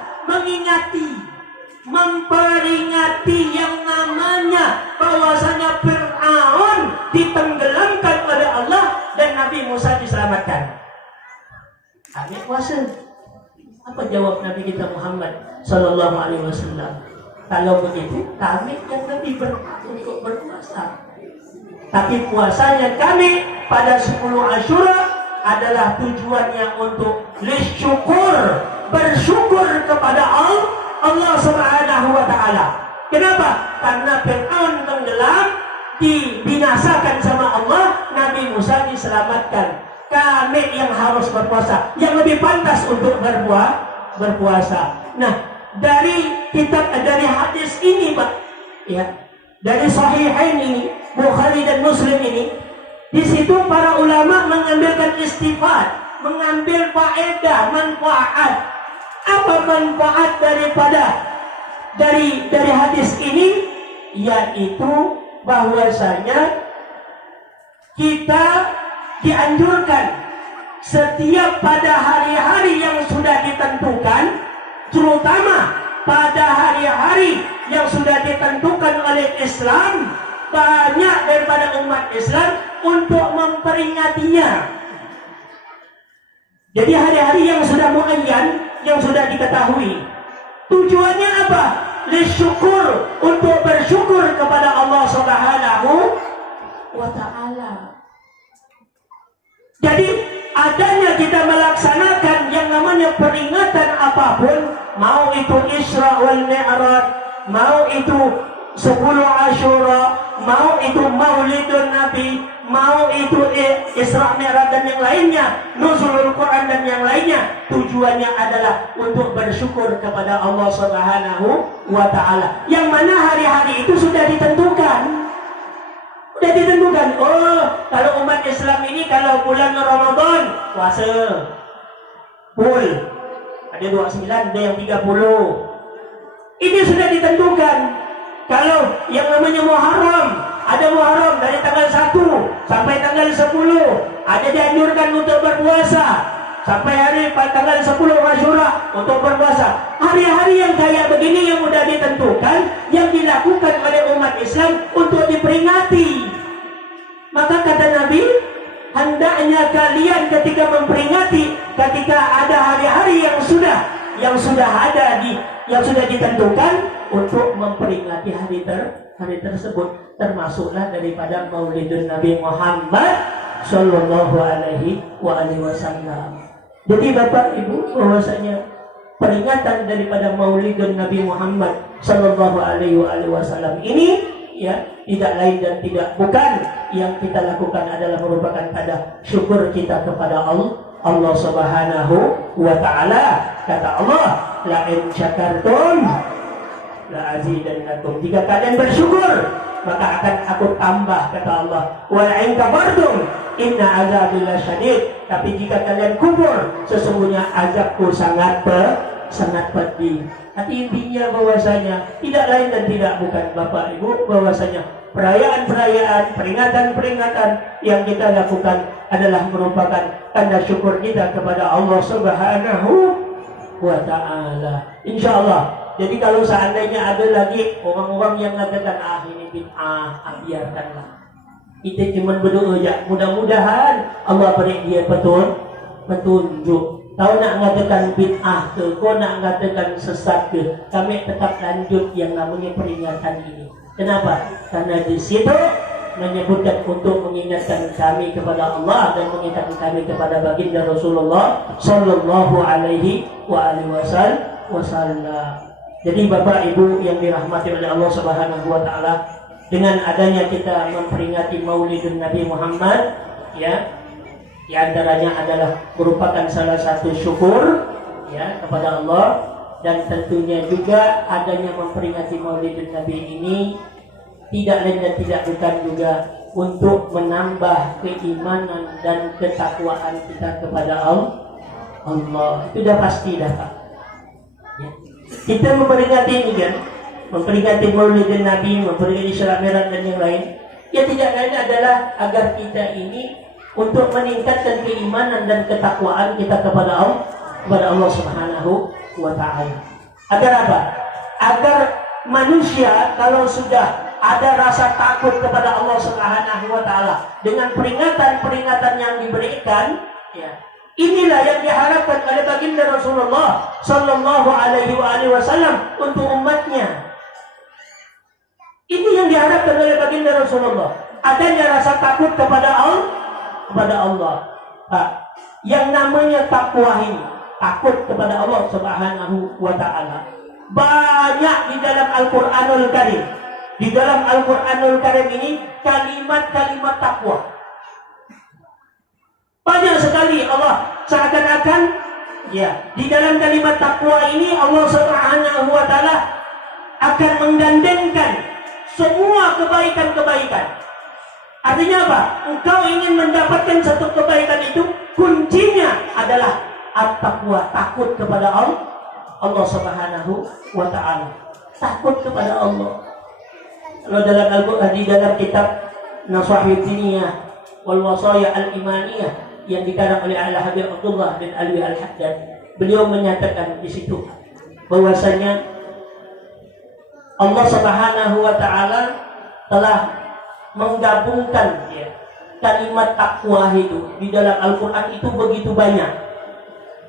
memperingati yang namanya bahwasanya Fir'aun ditenggelamkan oleh Allah dan Nabi Musa diselamatkan. Kami puasa. Apa jawab Nabi kita Muhammad sallallahu alaihi wasallam? Kalau begitu, kami yang lebih berhak untuk berpuasa. Tapi puasanya kami pada 10 Asyura adalah tujuannya untuk bersyukur kepada Allah Subhanahu wa taala. Kenapa? Karena Fir'aun tenggelam, dibinasakan sama Allah, Nabi Musa diselamatkan. Kami yang harus berpuasa, yang lebih pantas untuk berpuasa. Nah, dari hadis ini, Pak, ya, dari Sahihain ini, Bukhari dan Muslim ini, di situ para ulama mengambilkan istifad, mengambil faedah, manfaat. Apa manfaat dari hadis ini? Yaitu bahwasanya kita dianjurkan setiap pada hari-hari yang sudah ditentukan, terutama pada hari-hari yang sudah ditentukan oleh Islam, banyak daripada umat Islam untuk memperingatinya. Jadi hari-hari yang sudah muayyan, yang sudah diketahui, tujuannya apa? Lisyukur, untuk bersyukur kepada Allah Subhanahu wa ta'ala. Jadi adanya kita melaksanakan yang namanya peringatan apapun, mau itu Isra wal Mi'raj, mau itu 10 Asyura, mau itu Maulidun Nabi, mau itu Isra Mi'raj dan yang lainnya, Nuzulul Quran dan yang lainnya, tujuannya adalah untuk bersyukur kepada Allah Subhanahu wa ta'ala. Yang mana hari-hari itu sudah ditentukan. Oh, kalau umat Islam ini kalau bulan Ramadan puasa full, ada 29, ada yang 30. Ini sudah ditentukan. Kalau yang namanya Muharram, ada Muharram dari tanggal 1 sampai tanggal 10, ada dianjurkan untuk berpuasa sampai hari tanggal 10 Asyura untuk berpuasa. Hari-hari yang kayak begini yang sudah ditentukan, yang dilakukan oleh umat Islam untuk diperingati. Maka kata Nabi, hendaknya kalian ketika memperingati, ketika ada hari-hari yang sudah ditentukan untuk memperingati hari tersebut, termasuklah daripada Maulidun Nabi Muhammad sallallahu alaihi wasallam. Jadi Bapak Ibu, bahwasanya peringatan daripada Maulidun Nabi Muhammad sallallahu alaihi wasallam ini, ya, tidak lain dan tidak bukan, yang kita lakukan adalah merupakan tanda syukur kita kepada Allah Subhanahu wa ta'ala. Kata Allah, la in syakartum la azidannakum. Jika kalian bersyukur, maka akan aku tambah, kata Allah. Wa in kafartum inna azabi lasyadid. Tapi jika kalian kufur, sesungguhnya azabku sangat pedih. Arti intinya bahwasanya tidak lain dan tidak bukan Bapak Ibu, bahwasanya perayaan-perayaan, peringatan-peringatan yang kita lakukan adalah merupakan tanda syukur kita kepada Allah Subhanahu wa ta'ala. Insyaallah. Jadi kalau seandainya ada lagi orang-orang yang mengatakan ini bid'ah, biarkanlah. Kita cuma berdoa ya, mudah-mudahan Allah beri dia petunjuk. Tahu nak mengatakan bid'ah ke, kau nak mengatakan sesat ke, kami tetap lanjut yang namanya peringatan ini. Kenapa? Karena di situ menyebutkan untuk mengingatkan kami kepada Allah dan mengingatkan kami kepada baginda Rasulullah sallallahu alaihi wasallam. Jadi Bapak Ibu yang dirahmati oleh Allah Subhanahu wa taala, dengan adanya kita memperingati Maulidun Nabi Muhammad, ya, di antaranya adalah merupakan salah satu syukur, ya, kepada Allah, dan tentunya juga adanya memperingati Maulidun Nabi ini tidak lain dan tidak bukan juga untuk menambah keimanan dan ketakwaan kita kepada Allah. Itu dah pasti dapat. Ya. Kita memperingati ini kan, memperingati Maulidin Nabi, memperingati Isra Mi'raj dan yang lain. Ya tidak lain adalah agar kita ini untuk meningkatkan keimanan dan ketakwaan kita kepada Allah Subhanahu wa Ta'ala. Agar apa? Agar manusia kalau sudah ada rasa takut kepada Allah Subhanahu wa Ta'ala dengan peringatan-peringatan yang diberikan, ya, inilah yang diharapkan oleh baginda Rasulullah Sallallahu Alaihi Wasallam untuk umatnya. Ini yang diharapkan oleh baginda Rasulullah. Adanya rasa takut kepada Allah. Yang namanya takwa ini, takut kepada Allah Subhanahu wa Ta'ala, banyak di dalam Al-Qur'anul Karim. Di dalam Al-Qur'anul Karim ini kalimat-kalimat takwa. Banyak sekali Allah seakan-akan, ya, di dalam kalimat takwa ini Allah Subhanahu wa Ta'ala akan menggandengkan semua kebaikan-kebaikan. Artinya apa? Engkau ingin mendapatkan satu kebaikan itu, kuncinya adalah at-taqwa, takut kepada Allah Subhanahu wa Ta'ala. Takut kepada Allah. Kalau dalam Al-Quran, di dalam kitab Nasahid Diniyah wal Wasaya Al-Imaniyah yang dikarang oleh Al-Habib Abdullah bin Alwi Al-Haddad, beliau menyatakan di situ bahwasanya Allah Subhanahu wa Ta'ala telah menggabungkan, ya, kalimat takwa itu di dalam Al-Quran itu begitu banyak.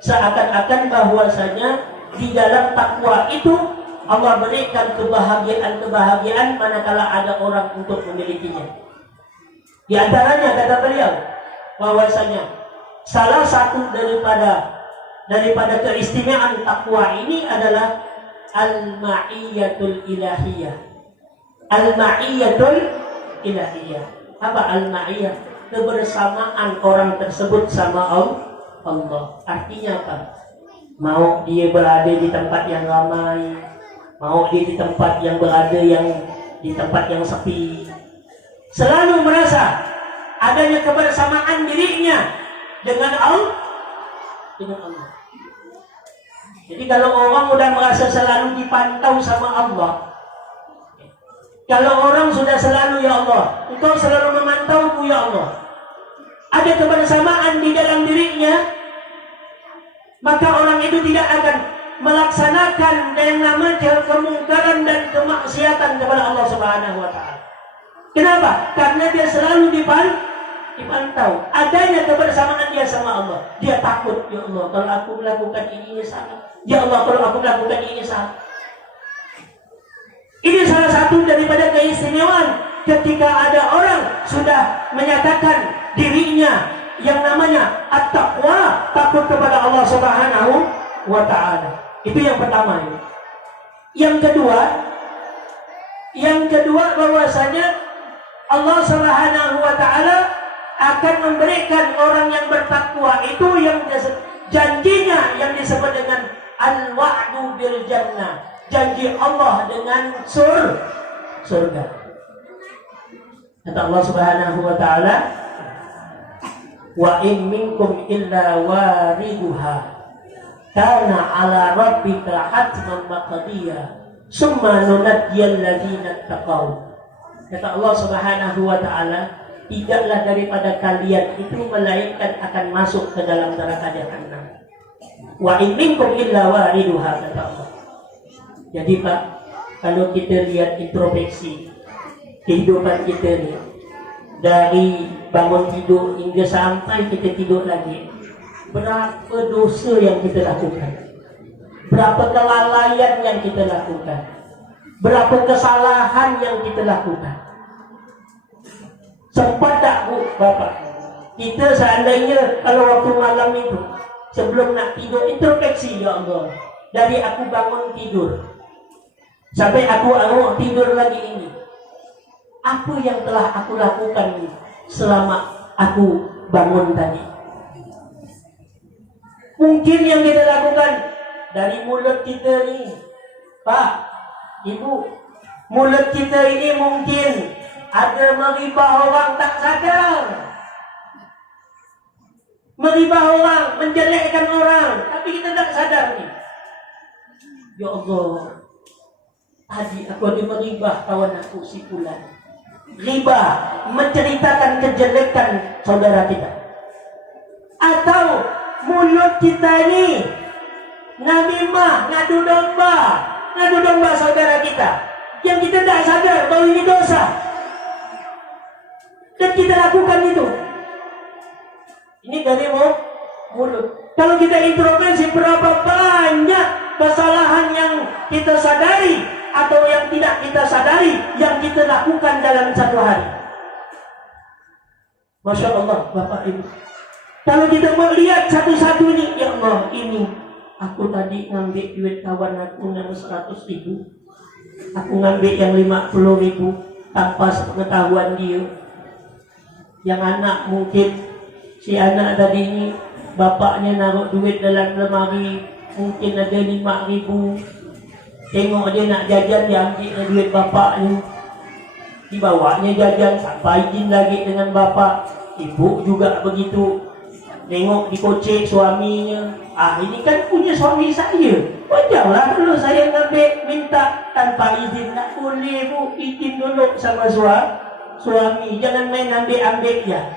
Seakan-akan bahwasanya di dalam takwa itu Allah berikan kebahagiaan-kebahagiaan manakala ada orang untuk memilikinya. Di antaranya kata beliau bahwasanya salah satu daripada keistimewaan takwa ini adalah al-ma'iyyatul ilahiyah. Al-ma'iyyatul ilahiyah. Apa al-ma'iyyah? Kebersamaan orang tersebut sama Allah. Artinya apa? Mau dia berada di tempat yang ramai, mau dia di tempat yang di tempat yang sepi, selalu merasa adanya kebersamaan dirinya dengan Allah. Jadi kalau orang sudah merasa selalu dipantau sama Allah, kalau orang sudah selalu, ya Allah, Engkau selalu memantauku, ya Allah, ada kebersamaan di dalam dirinya, maka orang itu tidak akan melaksanakan yang namanya kemungkaran dan kemaksiatan kepada Allah Subhanahu wa Ta'ala. Kenapa? Karena dia selalu dipantau. Adanya kebersamaan dia sama Allah. Dia takut, ya Allah, kalau aku melakukan ini salah. Ya Allah, kalau aku melakukan ini salah. Ini salah satu daripada keistimewaan ketika ada orang sudah menyatakan dirinya yang namanya at-taqwa, takut kepada Allah Subhanahu wa Ta'ala. Itu yang pertama. Yang kedua bahwasanya Allah Subhanahu wa Ta'ala akan memberikan orang yang bertakwa itu yang janjinya yang disebut dengan al-wa'du bil jannah, janji Allah dengan surga. Kata Allah Subhanahu wa Ta'ala, wa in minkum illa wariduha kana ala rabbika hatman maqdiya summa nunajjiyal ladzina taqaw. Kata Allah Subhanahu wa Ta'ala, tidaklah daripada kalian itu melainkan akan masuk ke dalam neraka jahanam. Wa in minkum illa wariduha, kata Allah. Jadi Pak, kalau kita lihat introspeksi kehidupan kita ni, dari bangun tidur hingga sampai kita tidur lagi, berapa dosa yang kita lakukan, berapa kelalaian yang kita lakukan, berapa kesalahan yang kita lakukan. Sempat tak Bu, Bapak, kita seandainya kalau waktu malam itu sebelum nak tidur introspeksi, ya Allah, dari aku bangun tidur sampai aku tidur lagi ini, apa yang telah aku lakukan selama aku bangun tadi. Mungkin yang kita lakukan dari mulut kita ni, Pak, Ibu, mulut kita ini mungkin ada meribah orang tak sadar. Meribah orang, menjelekkan orang, tapi kita tak sadar nih. Ya Allah, tadi aku ada meribah kawan aku si Fulan. Riba, menceritakan kejelekan saudara kita. Atau mulut kita ini namimah, ngadu domba saudara kita, yang kita tak sadar bahwa ini dosa, dan kita lakukan itu. Ini dari mulut. Kalau kita introspeksi, berapa banyak kesalahan yang kita sadari atau yang tidak kita sadari yang kita lakukan dalam satu hari. Masya Allah, Bapak Ibu. Kalau kita mau lihat satu-satu ini, ya Allah, ini aku tadi ngambil duit kawan aku yang 100.000, aku ngambil yang 50.000 tanpa sepengetahuan dia. Yang anak mungkin si anak tadi ini bapaknya naruh duit dalam lemari, mungkin ada 5.000. Tengok dia nak jajan, dia ambil duit bapaknya, dibawanya jajan, sampai izin lagi dengan bapak. Ibu juga begitu. Tengok dikocek suaminya. Ini kan punya suami saya, wajarlah kalau saya ngambil minta tanpa izin. Tak boleh bu, izin dulu sama suami. Jangan main ambil ya.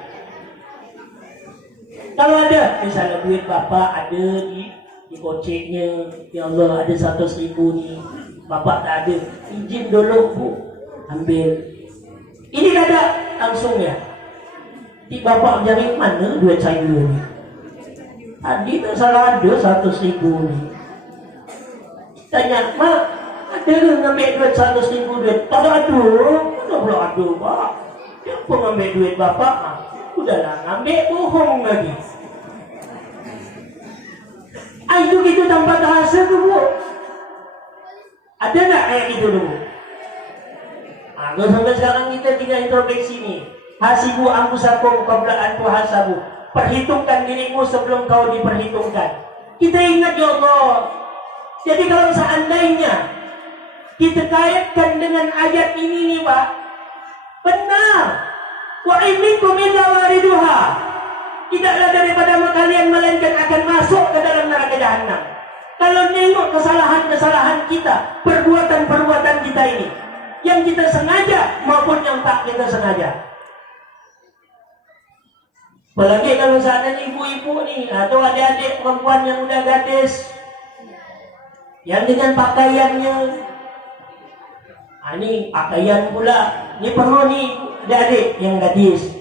Kalau ada misalnya duit bapak ada di koceknya, ya Allah ada 100.000 nih, bapak tak ada, izin dulu bu, ambil. Ini ada langsung ya. Di bapak cari mana duit saya ni? Tadi tak salah ada 100.000 ni. Tanya, mak ada ke ngambil duit 100.000 duit? Tak ada. Mana pula ada pak? Siapa ngambil duit bapak? Udahlah ngambil, bohong lagi. Itu gitu tanpa terasa tu bu. Ada tak kayak gitu dulu? Kalau sampai sekarang kita tinggal introspeksi ni. Hasibu anfusakum qabla an tuhasabu. Perhitungkan dirimu sebelum kau diperhitungkan. Kita ingat ya Allah. Jadi kalau seandainya kita kaitkan dengan ayat ini nih Pak, benar. Wa in minkum illa wariduha. Tidaklah daripada kalian melainkan akan masuk ke dalam neraka jahanam. Kalau nengok kesalahan-kesalahan kita, perbuatan-perbuatan kita ini, yang kita sengaja maupun yang tak kita sengaja. Apalagi kalau seandainya ibu-ibu nih atau adik-adik perempuan yang udah gadis, yang dengan pakaiannya, ini pakaian pula, ini perlu nih adik-adik yang gadis,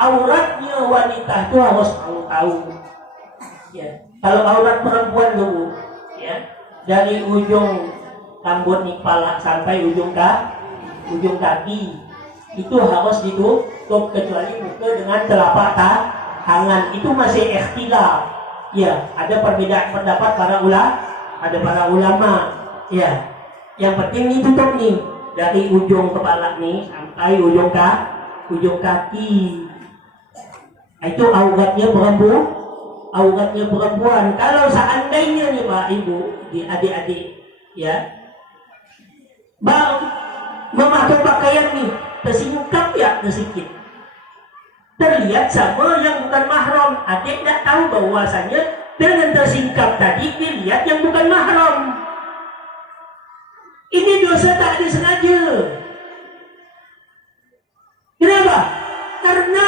auratnya wanita itu harus tahu. Ya, kalau aurat perempuan dulu, ya, dari ujung rambut nih kepala sampai ujung kaki itu harus ditutup kecuali muka dengan telapak tangan. Itu masih ikhtilaf. Ya, ada perbedaan pendapat para ulama. Ya, yang penting ditutup nih dari ujung kepala nih sampai ujung kaki. Itu auratnya perempuan. Kalau seandainya nih Pak Ibu, di adik-adik, ya, bang memakai pakaian nih tersingkap ya sedikit, terlihat sama yang bukan mahram. Adik tak tahu bahwasanya dengan tersingkap tadi dilihat yang bukan mahram. Ini dosa tak disengaja. Kenapa? Karena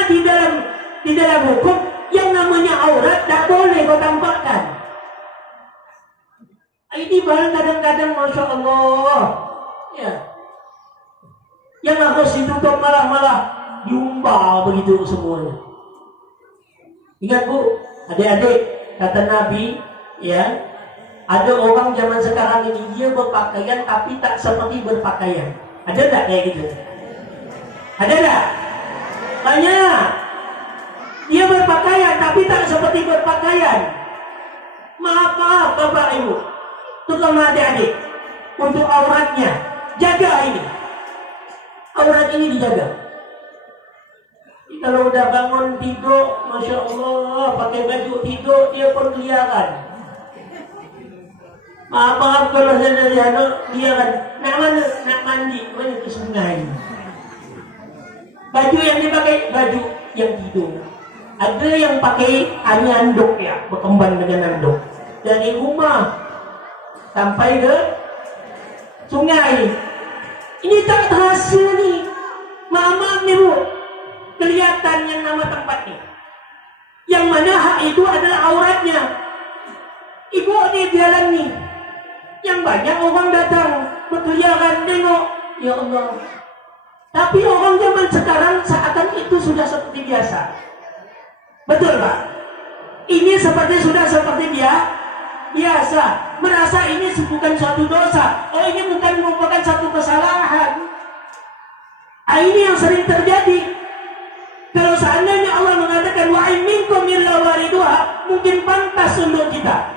di dalam hukum yang namanya aurat tak boleh kau tampakkan. Ini bahan kadang-kadang Masya Allah, ya, yang harus ditutup malah diumbal begitu semuanya. Ingat bu, adik-adik, kata Nabi, ya, ada orang zaman sekarang ini dia berpakaian tapi tak seperti berpakaian. Ada tak kayak gitu? Ada tak? Banyak. Dia berpakaian tapi tak seperti berpakaian. Maaf Bapak Ibu, terutama adik-adik, untuk auratnya jaga ini. Aurat ini dijaga. Kalau udah bangun tidur, Masya Allah, pakai baju tidur dia pun keliaran. Maaf kalau saya dari anak dia kan nak mana, nak mandi, mana ke sungai. Baju yang dipakai baju yang tidur. Ada yang pakai anduk ya, berkembang dengan anduk. Dari rumah sampai ke sungai. Ini tak terasa nih. Maaf nih Bu, kelihatan yang nama tempat nih. Yang mana hak itu adalah auratnya. Ibu di jalan nih. Yang banyak orang datang berkeliaran tengok. Ya Allah. Tapi orang zaman sekarang seakan itu sudah seperti biasa. Betul Pak? Ini sudah seperti biasa. Merasa ini bukan suatu dosa. Oh, ini bukan merupakan satu kesalahan. Ini yang sering terjadi. Kalau seandainya Allah mengatakan wa in minkum illa wariduha, mungkin pantas untuk kita.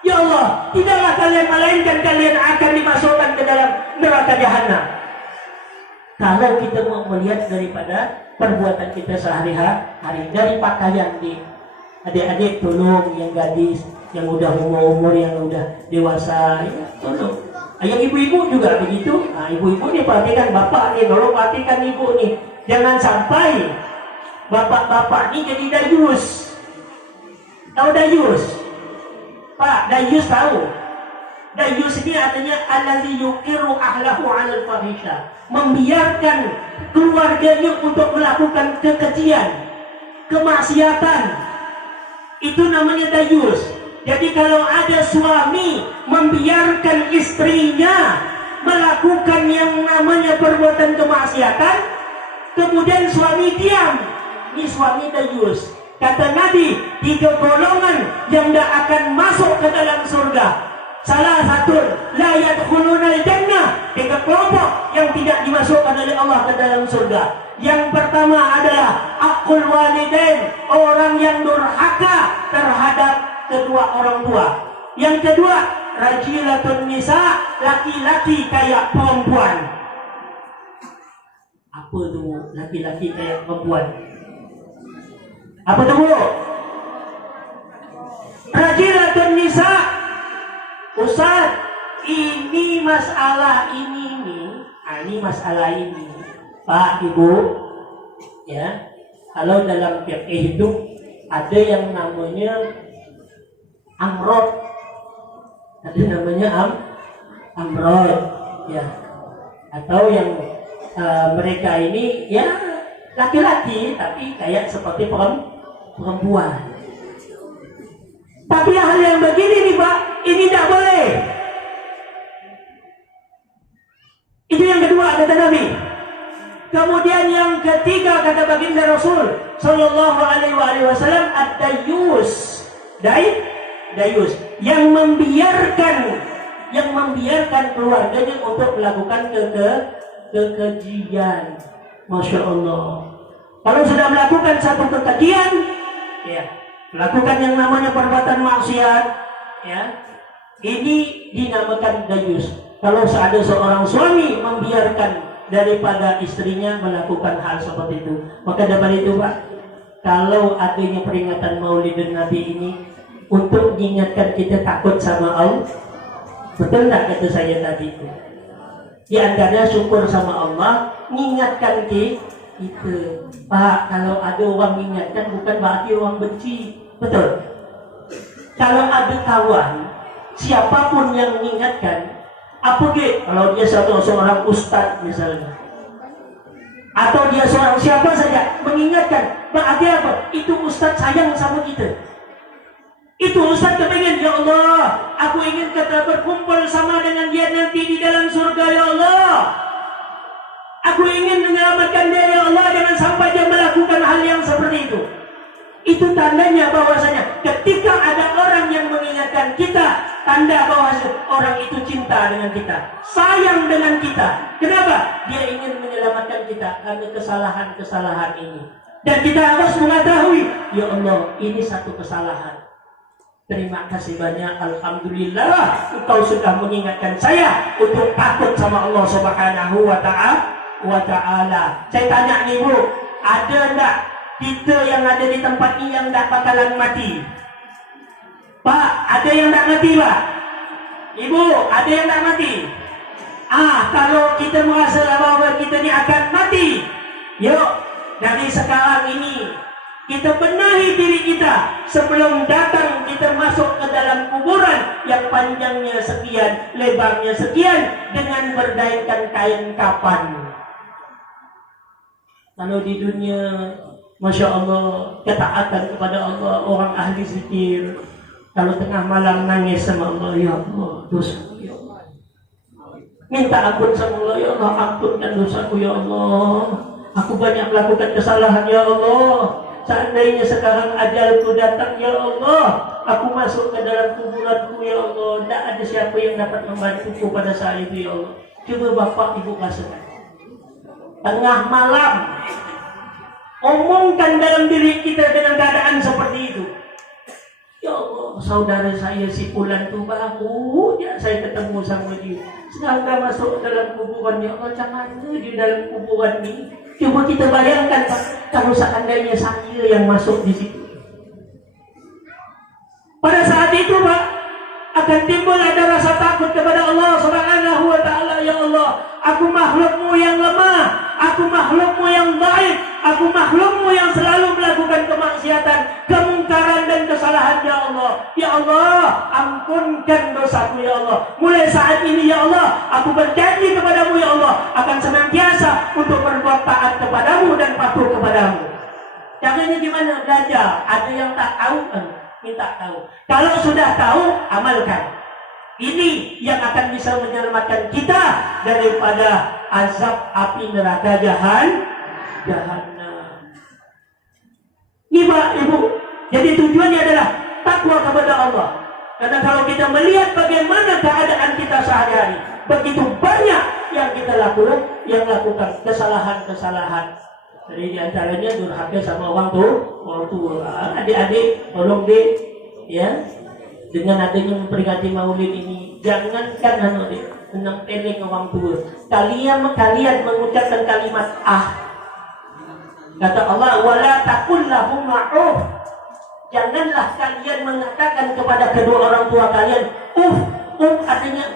Ya Allah, tidaklah kalian melainkan kalian akan dimasukkan ke dalam neraka jahanam. Kalau kita mau melihat daripada perbuatan kita sehari-hari, dari pakaian di adik-adik tolong yang gadis, yang udah umur yang udah dewasa, ya, tolong. Yang ibu-ibu juga begitu. Nah, ibu-ibu nih perhatikan bapak nih, tolong perhatikan ibu nih, jangan sampai bapak-bapak nih jadi dayus. Tahu dayus? Pak, dayus tahu? Dayus ini artinya allazi yuqiru ahlahu 'alal fahisha, membiarkan keluarganya untuk melakukan kekejian, kemaksiatan. Itu namanya dayus. Jadi kalau ada suami membiarkan istrinya melakukan yang namanya perbuatan kemaksiatan, kemudian suami diam, ini suami dayus. Kata Nabi, 3 golongan yang tidak akan masuk ke dalam surga. Salah satu, la yadkhulunal jannah, 3 kelompok yang tidak dimasukkan oleh Allah ke dalam surga. Yang pertama adalah aqul walidain, orang yang durhaka terhadap kedua orang tua. Yang kedua, rajilatun nisa, laki-laki kayak perempuan. Apa tu laki-laki kayak perempuan? Apa tu Bu? Rajilatun nisa. Ustaz, ini masalah ini nih. Ini masalah ini. Pak, Ibu, ya. Kalau dalam fikih itu ada yang namanya amrod, ada namanya amrod, ya. Atau yang mereka ini ya laki-laki tapi kayak seperti perempuan. Tapi hal yang begini nih Pak, ini tidak boleh. Itu yang kedua kata Nabi. Kemudian yang ketiga kata baginda Rasul Sallallahu Alaihi Wasallam, ad-dayus, dayus yang membiarkan keluarganya untuk melakukan kekejian. Masya Allah. Kalau sudah melakukan satu kekejian, ya, melakukan yang namanya perbuatan maksiat, ya, ini dinamakan dayus. Kalau ada seorang suami membiarkan daripada istrinya melakukan hal seperti itu, maka dapat itu Pak, kalau adanya peringatan Maulidun Nabi ini untuk mengingatkan kita takut sama Allah, betul tak kata saya tadi itu? Di antaranya syukur sama Allah, mengingatkan kita. Pak, kalau ada orang mengingatkan bukan berarti orang benci, betul? Kalau ada kawan, siapapun yang mengingatkan, apa dia? Kalau dia seorang ustaz misalnya, atau dia seorang siapa saja mengingatkan, berarti apa? Itu ustaz sayang sama kita. Itu ustaz kepengen, ya Allah, aku ingin kita berkumpul sama dengan dia nanti di dalam surga, ya Allah. Aku ingin menyelamatkan dia, ya Allah, jangan sampai dia melakukan hal yang seperti itu. Itu tandanya bahwasanya ketika ada orang yang mengingatkan kita, tanda bahwa orang itu cinta dengan kita, sayang dengan kita. Kenapa? Dia ingin menyelamatkan kita karena kesalahan-kesalahan ini. Dan kita harus mengetahui, ya Allah, ini satu kesalahan. Terima kasih banyak, alhamdulillah, Engkau sudah mengingatkan saya untuk takut sama Allah Subhanahu wa Ta'ala. Saya tanya nih Bu, ada enggak kita yang ada di tempat ini yang tak bakalan mati? Pak, ada yang tak mati Pak? Ibu, ada yang tak mati? Kalau kita merasa bahwa kita ni akan mati, yuk Dari sekarang ini kita benahi diri kita sebelum datang kita masuk ke dalam kuburan yang panjangnya sekian, lebarnya sekian, dengan berdainkan kain kapan. Kalau di dunia, Masya Allah, ketaatan kepada Allah, orang ahli zikir, kalau tengah malam nangis sama Allah, ya Allah, dosaku ya Allah. Minta ampun sama Allah, ya Allah, ampunkan dosaku ya Allah. Aku banyak melakukan kesalahan ya Allah. Seandainya sekarang ajalku datang ya Allah, aku masuk ke dalam kuburanku ya Allah, tidak ada siapa yang dapat membantuku pada saat itu ya Allah. Coba Bapak Ibu rasakan. Tengah malam, omongkan dalam diri kita dengan keadaan seperti itu. Ya Allah, saudara saya si Fulan tu baru ya saya ketemu sama dia. Sekarang masuk dalam kuburan, ya Allah, macam mana di dalam kuburan ni? Coba kita bayangkan Pak, kalau seandainya saya yang masuk di situ. Pada saat itu Pak, akan timbul ada rasa takut kepada Allah Subhanahu wa Ta'ala. Ya Allah, aku makhlukmu yang lemah, aku makhlukmu yang dhaif, aku makhlukmu yang selalu melakukan kemaksiatan, kemungkaran dan kesalahan ya Allah. Ya Allah, ampunkan dosaku ya Allah. Mulai saat ini ya Allah, aku berjanji kepadamu ya Allah, akan senantiasa untuk berbuat taat kepadamu dan patuh kepadamu. Caranya gimana? Belajar. Ada yang tak tahu, minta tahu. Kalau sudah tahu, amalkan. Ini yang akan bisa menyelamatkan kita daripada azab api neraka Jahannam. Ini Pak Ibu, jadi tujuannya adalah takwa kepada Allah. Karena kalau kita melihat bagaimana keadaan kita sehari-hari, begitu banyak yang kita lakukan kesalahan-kesalahan. Jadi diantaranya durhaka sama orang tua. Adik-adik, tolong deh, ya. Dengan adanya memperingati Maulid ini, jangankan menang teleng orang tua. Kalian mengucapkan kalimat Kata Allah, wala taqul lahum ma'uf. Janganlah kalian mengatakan kepada kedua orang tua kalian artinya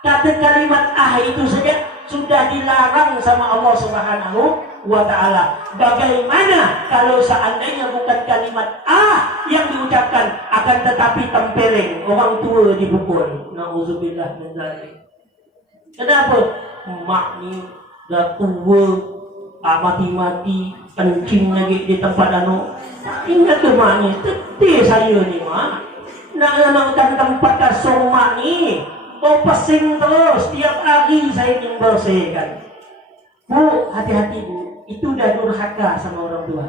Kata kalimat itu saja sudah dilarang sama Allah Subhanahu wa Ta'ala. Bagaimana kalau seandainya bukan kalimat yang diucapkan, akan tetapi tempeleng, orang tua dipukul. Nauzubillah min dzalik. Kenapa? Mak ni dah tua, mati-mati, kencing lagi di tempat ingat ke mak ni, teteh saya ni mak, nak tempat kasong mak ni, pesing terus, tiap hari saya yang bersihkan. Bu, hati-hati Bu, itu dah durhaka sama orang tua.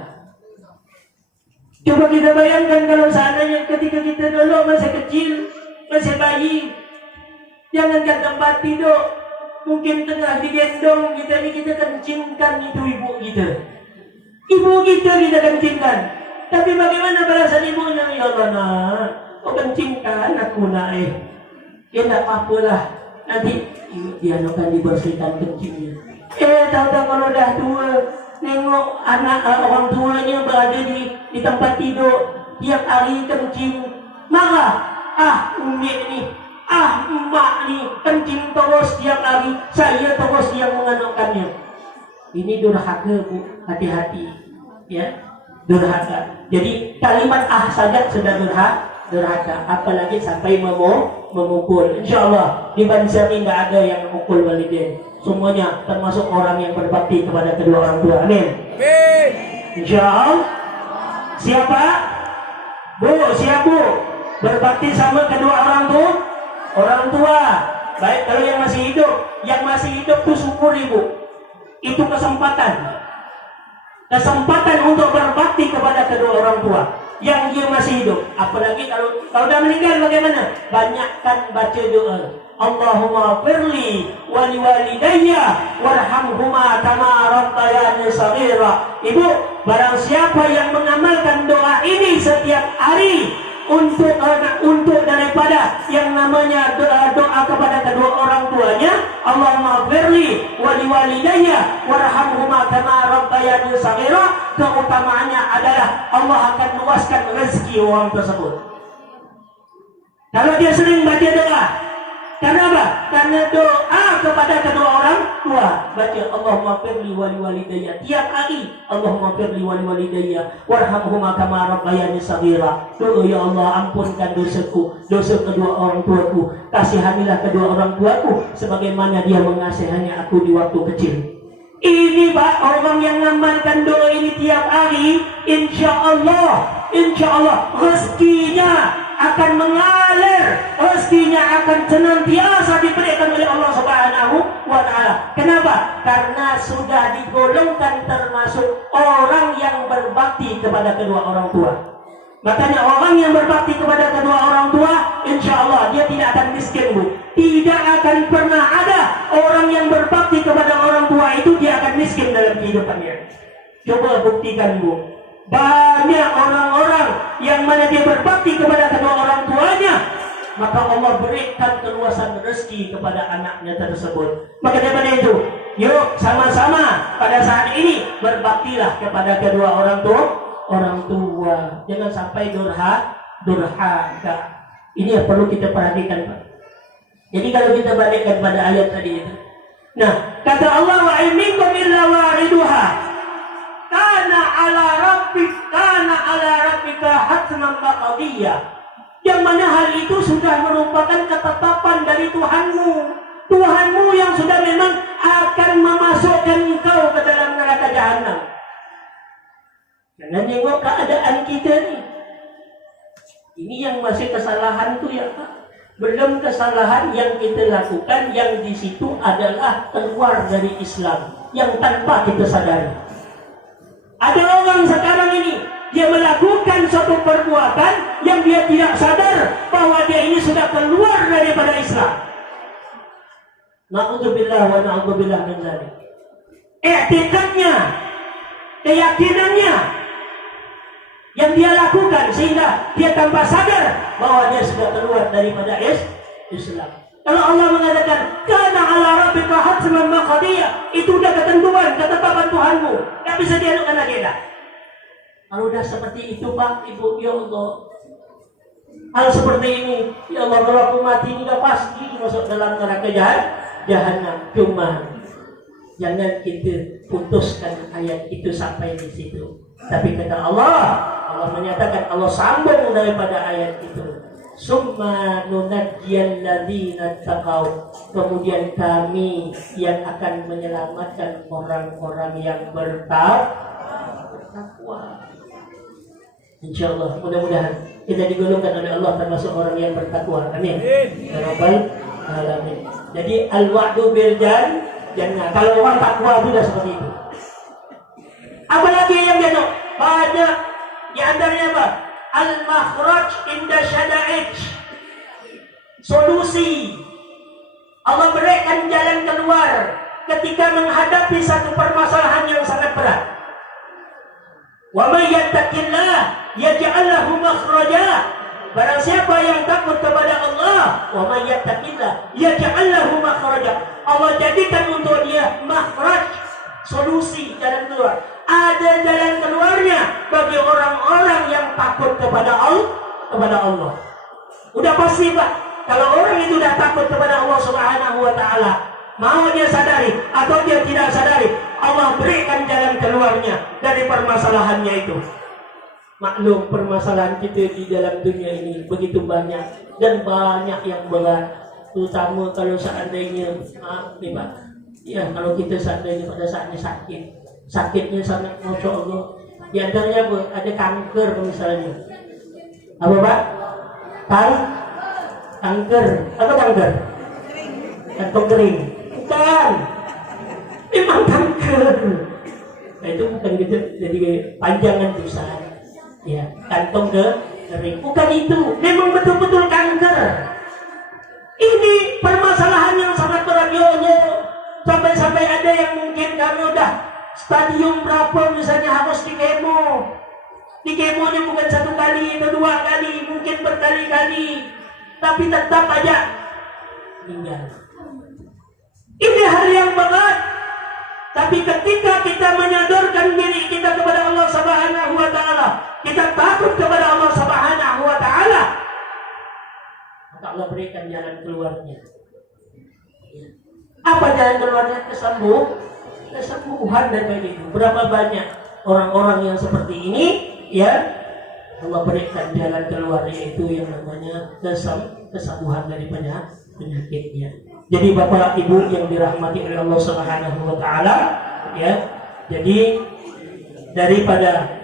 Coba kita bayangkan kalau seandainya ketika kita dulu masih kecil, masih bayi, jangankan tempat tidur, mungkin tengah digendong kita kencingkan itu ibu kita. Ibu kita kencingkan. Tapi bagaimana balasan ibunya? Ya Allah nak, kau kencingkan aku nak Ya tak apa-apalah, nanti dia akan dibersihkan kencingnya. Tahu-tahu kalau dah tua, nengok anak orang tuanya berada di tempat tidur, tiap hari kencing, marah. Umi ni, emak ni, kencing terus tiap hari, saya terus yang mengandungkannya. Ini durhaka Bu, hati-hati. Ya, durhaka. Jadi kalimat saja sudah durhaka, apalagi sampai memukul. InsyaAllah di Banjar ini tidak ada yang memukul walidain. Semuanya termasuk orang yang berbakti kepada kedua orang tua. Amin. InsyaAllah. Siapa? Bu, siap Bu? Berbakti sama kedua orang tua. Baik, kalau yang masih hidup tuh syukur Ibu. Itu kesempatan untuk berbakti kepada kedua orang tua yang dia masih hidup. Apalagi kalau dah meninggal bagaimana? Banyakkan baca doa. Allahumma firli wali walidayya warhamhuma kama rabbayani shaghira. Ibu, barang siapa yang mengamalkan doa ini setiap hari untuk daripada yang namanya doa kepada kedua orang tuanya, Allahumma firli wali walidayya warhamhuma kama rabbayani shaghira, keutamaannya adalah Allah akan luaskan rezeki orang tersebut. Kalau dia sering baca doa, kenapa? Karena doa kepada kedua orang tua. Baca Allahumma firli wali walidayya tiap hari. Allahumma firli wali walidayya warhamhuma kama rabbayani shaghira. Doa, ya Allah, ampunkan dosaku, dosa kedua orang tuaku. Kasihanilah kedua orang tuaku sebagaimana dia mengasihani aku di waktu kecil. Ini Pak, orang yang mengamalkan doa ini tiap hari, insya Allah rezekinya akan mengalir, rezekinya akan senantiasa diberikan oleh Allah Subhanahu wa Ta'ala. Kenapa? Karena sudah digolongkan termasuk orang yang berbakti kepada kedua orang tua. Makanya orang yang berbakti kepada kedua orang tua, insya Allah dia tidak akan miskin, Bu. Tidak akan pernah ada orang yang berbakti kepada orang tua itu dia akan miskin dalam kehidupannya. Coba buktikan, Bu. Banyak orang-orang yang mana dia berbakti kepada kedua orang tuanya, maka Allah berikan keluasan rezeki kepada anaknya tersebut. Maka daripada itu, yuk sama-sama pada saat ini berbaktilah kepada kedua orang tua. Jangan sampai durhaka. Ini yang perlu kita perhatikan, Pak. Jadi kalau kita balikkan pada ayat tadi itu. Nah, kata Allah, wa minkum illa wariduha. Kana ala rabbika hatman maqdiyah. Yang mana hal itu sudah merupakan ketetapan dari Tuhanmu. Tuhanmu yang sudah memang akan memasukkan engkau ke dalam neraka jahanam. Jangan nengok keadaan kita nih. Ini yang masih kesalahan tuh ya Pak. Belum kesalahan yang kita lakukan yang di situ adalah keluar dari Islam yang tanpa kita sadari. Ada orang sekarang ini dia melakukan suatu perbuatan yang dia tidak sadar bahwa dia ini sudah keluar daripada Islam. Na'udzubillah wa na'udzubillah min dzalik. I'tiqadnya, keyakinannya yang dia lakukan sehingga dia tanpa sadar bahwa dia sudah keluar daripada Islam. Kalau Allah mengatakan kana ala rabbika hatman maqdiyah, itu udah ketentuan, ketetapan Tuhanmu, enggak bisa dianukan lagi dah. Kalau udah seperti itu Pak, Ibu, ya Allah, hal seperti ini, ya Allah, kalau aku mati udah pasti masuk dalam neraka jahanam. Cuma jangan kita putuskan ayat itu sampai di situ. Tapi kata Allah menyatakan, Allah sambung daripada ayat itu. Summa nunajjiyal ladzina taqaw. Kemudian kami yang akan menyelamatkan orang-orang yang bertakwa. Insyaallah, mudah-mudahan kita digolongkan oleh Allah termasuk orang yang bertakwa. Amin. Ya Rabbal alamin. Jadi al-wa'du bil jannah. Kalau orang takwa sudah seperti itu. Apalagi yang dia banyak di antaranya apa? Al-makhraj inda syada'id. Solusi. Allah berikan jalan keluar ketika menghadapi satu permasalahan yang sangat berat. Wa may yattaqillah yaj'al lahu makhraja. Barang siapa yang takut kepada Allah, wa may yattaqillah yaj'al lahu makhraja. Allah jadikan untuk dia makhraj, solusi, jalan keluar. Ada jalan keluarnya bagi orang-orang yang takut kepada Allah. Udah pasti Pak, kalau orang itu sudah takut kepada Allah Subhanahu wa Ta'ala, mau dia sadari atau dia tidak sadari, Allah berikan jalan keluarnya dari permasalahannya itu. Maklum, permasalahan kita di dalam dunia ini begitu banyak dan banyak yang berat, terutama kalau seandainya nih Pak, ya kalau kita seandainya pada saatnya sakitnya sangat, masya Allah. Di antaranya ada kanker misalnya. Apa Pak? Kanker. Apa kanker? Kantong kering. Bukan. Memang kanker. Nah itu bukan gitu. Jadi panjangan tulisan. Ya, kantong kering. Bukan itu. Memang betul-betul kanker. Ini permasalahan yang sangat berat, ya Allah. Sampai-sampai ada yang mungkin kami udah stadium berapa misalnya harus di kemo. Di kemonya bukan satu kali atau dua kali, mungkin berkali-kali, tapi tetap aja meninggal. Ini hal yang berat. Tapi ketika kita menyodorkan diri kita kepada Allah Subhanahu wa Ta'ala, kita takut kepada Allah Subhanahu wa Ta'ala, maka Allah berikan jalan keluarnya. Ya. Apa jalan keluarnya? Kesembuhan dari itu. Berapa banyak orang-orang yang seperti ini, ya Allah berikan jalan keluar, yaitu yang namanya kesembuhan daripada penyakitnya. Jadi Bapak Ibu yang dirahmati oleh Allah Subhanahu wa taala, ya. Jadi daripada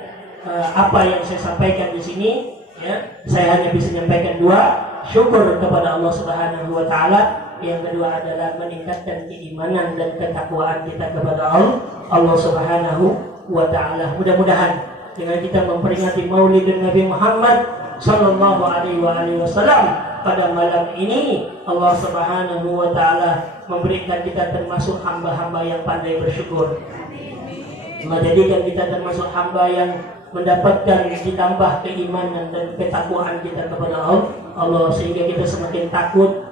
apa yang saya sampaikan di sini, ya, saya hanya bisa menyampaikan dua: syukur kepada Allah Subhanahu wa taala. Yang kedua adalah meningkatkan keimanan dan ketakwaan kita kepada Allah Subhanahu wa taala. Mudah-mudahan dengan kita memperingati Maulid Nabi Muhammad sallallahu alaihi wasallam pada malam ini, Allah Subhanahu wa taala memberikan kita termasuk hamba-hamba yang pandai bersyukur. Menjadikan kita termasuk hamba yang mendapatkan ditambah keimanan dan ketakwaan kita kepada Allah, sehingga kita semakin takut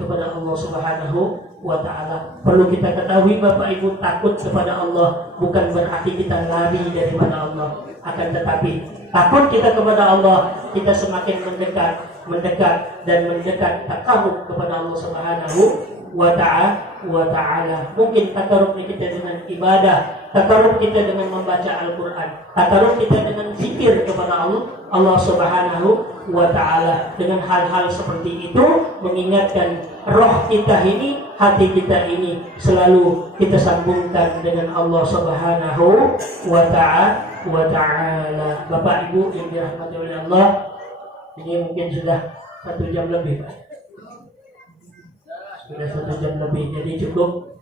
kepada Allah Subhanahu wa taala. Perlu kita ketahui Bapak Ibu, takut kepada Allah bukan berarti kita lari daripada Allah. Akan tetapi takut kita kepada Allah, kita semakin mendekat takarub kepada Allah Subhanahu wa ta'ala. Mungkin takarub kita dengan ibadah, takarub kita dengan membaca Al-Quran, takarub kita dengan zikir kepada Allah Subhanahu wa ta'ala. Dengan hal-hal seperti itu mengingatkan roh kita ini, hati kita ini selalu kita sambungkan dengan Allah Subhanahu wa ta'ala. Bapak Ibu yang dirahmati oleh Allah, ini mungkin sudah 1 jam lebih, Pak. Sudah 1 jam lebih, jadi cukup.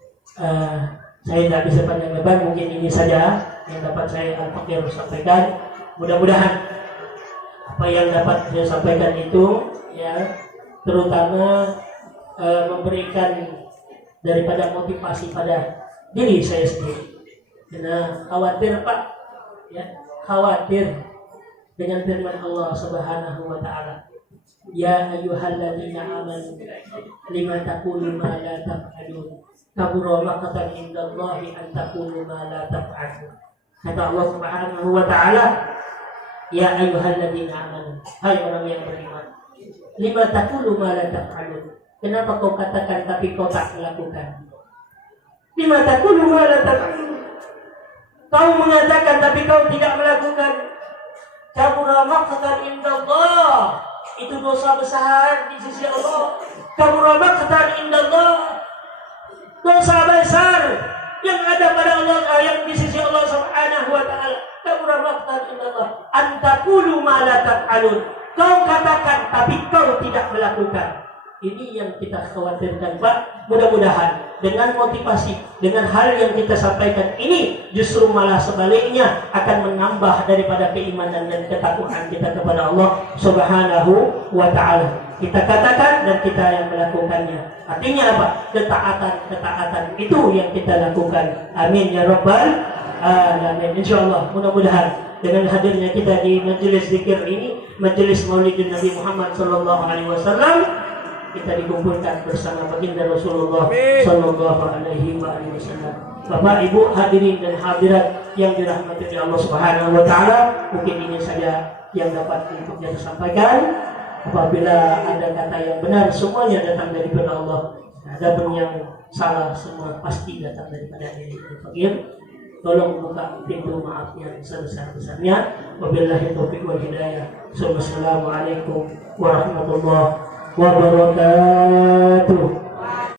Saya tidak bisa panjang lebar, mungkin ini saja yang dapat saya Al-Fakir sampaikan. Mudah-mudahan apa yang dapat saya sampaikan itu, ya, terutama memberikan daripada motivasi pada diri saya sendiri. Karena khawatir, Pak, ya, khawatir dengan firman Allah Subhanahu wa taala, ya ayyuhalladzina amanu lima taqulu ma la taf'alun kabura maqtan indallahi an taqulu ma la taf'alun. Kata Allah Subhanahu wa taala, ya ayyuhalladzina amanu, hai orang yang beriman, lima taqulu ma la taf'alun, kenapa kau katakan tapi kau tak melakukan? Lima taqulu ma la taf'alun, kau mengatakan tapi kau tidak melakukan. Kabura maqtan indallah, itu dosa besar di sisi Allah. Kabura maqtan indallah, dosa besar yang ada pada Allah, yang di sisi Allah Subhanahu wa taala. Kabura maqtan indallah an taqulu ma la taf'alun, kau katakan tapi kau tidak melakukan. Ini yang kita khawatirkan, Pak. Mudah-mudahan dengan motivasi, dengan hal yang kita sampaikan ini, justru malah sebaliknya akan menambah daripada keimanan dan ketakwaan kita kepada Allah Subhanahu wa ta'ala. Kita katakan dan kita yang melakukannya. Artinya apa? Ketaatan itu yang kita lakukan. Amin ya rabbal alamin. Insyaallah, mudah-mudahan dengan hadirnya kita di majelis zikir ini, majelis Maulidin Nabi Muhammad sallallahu alaihi wasallam, kita dikumpulkan bersama baginda Rasulullah sallallahu alaihi wasallam. Bapak Ibu hadirin dan hadirat yang dirahmati oleh Allah Subhanahu wa taala, mungkin ini saja yang dapat untuk saya sampaikan. Apabila ada kata yang benar, semuanya datang daripada Allah. Adapun yang salah, semua pasti datang daripada diri Fakir. Tolong buka pintu maaf yang sebesar-besarnya. Wabillahi taufiq wal hidayah. Assalamualaikum warahmatullahi wabarakatuh.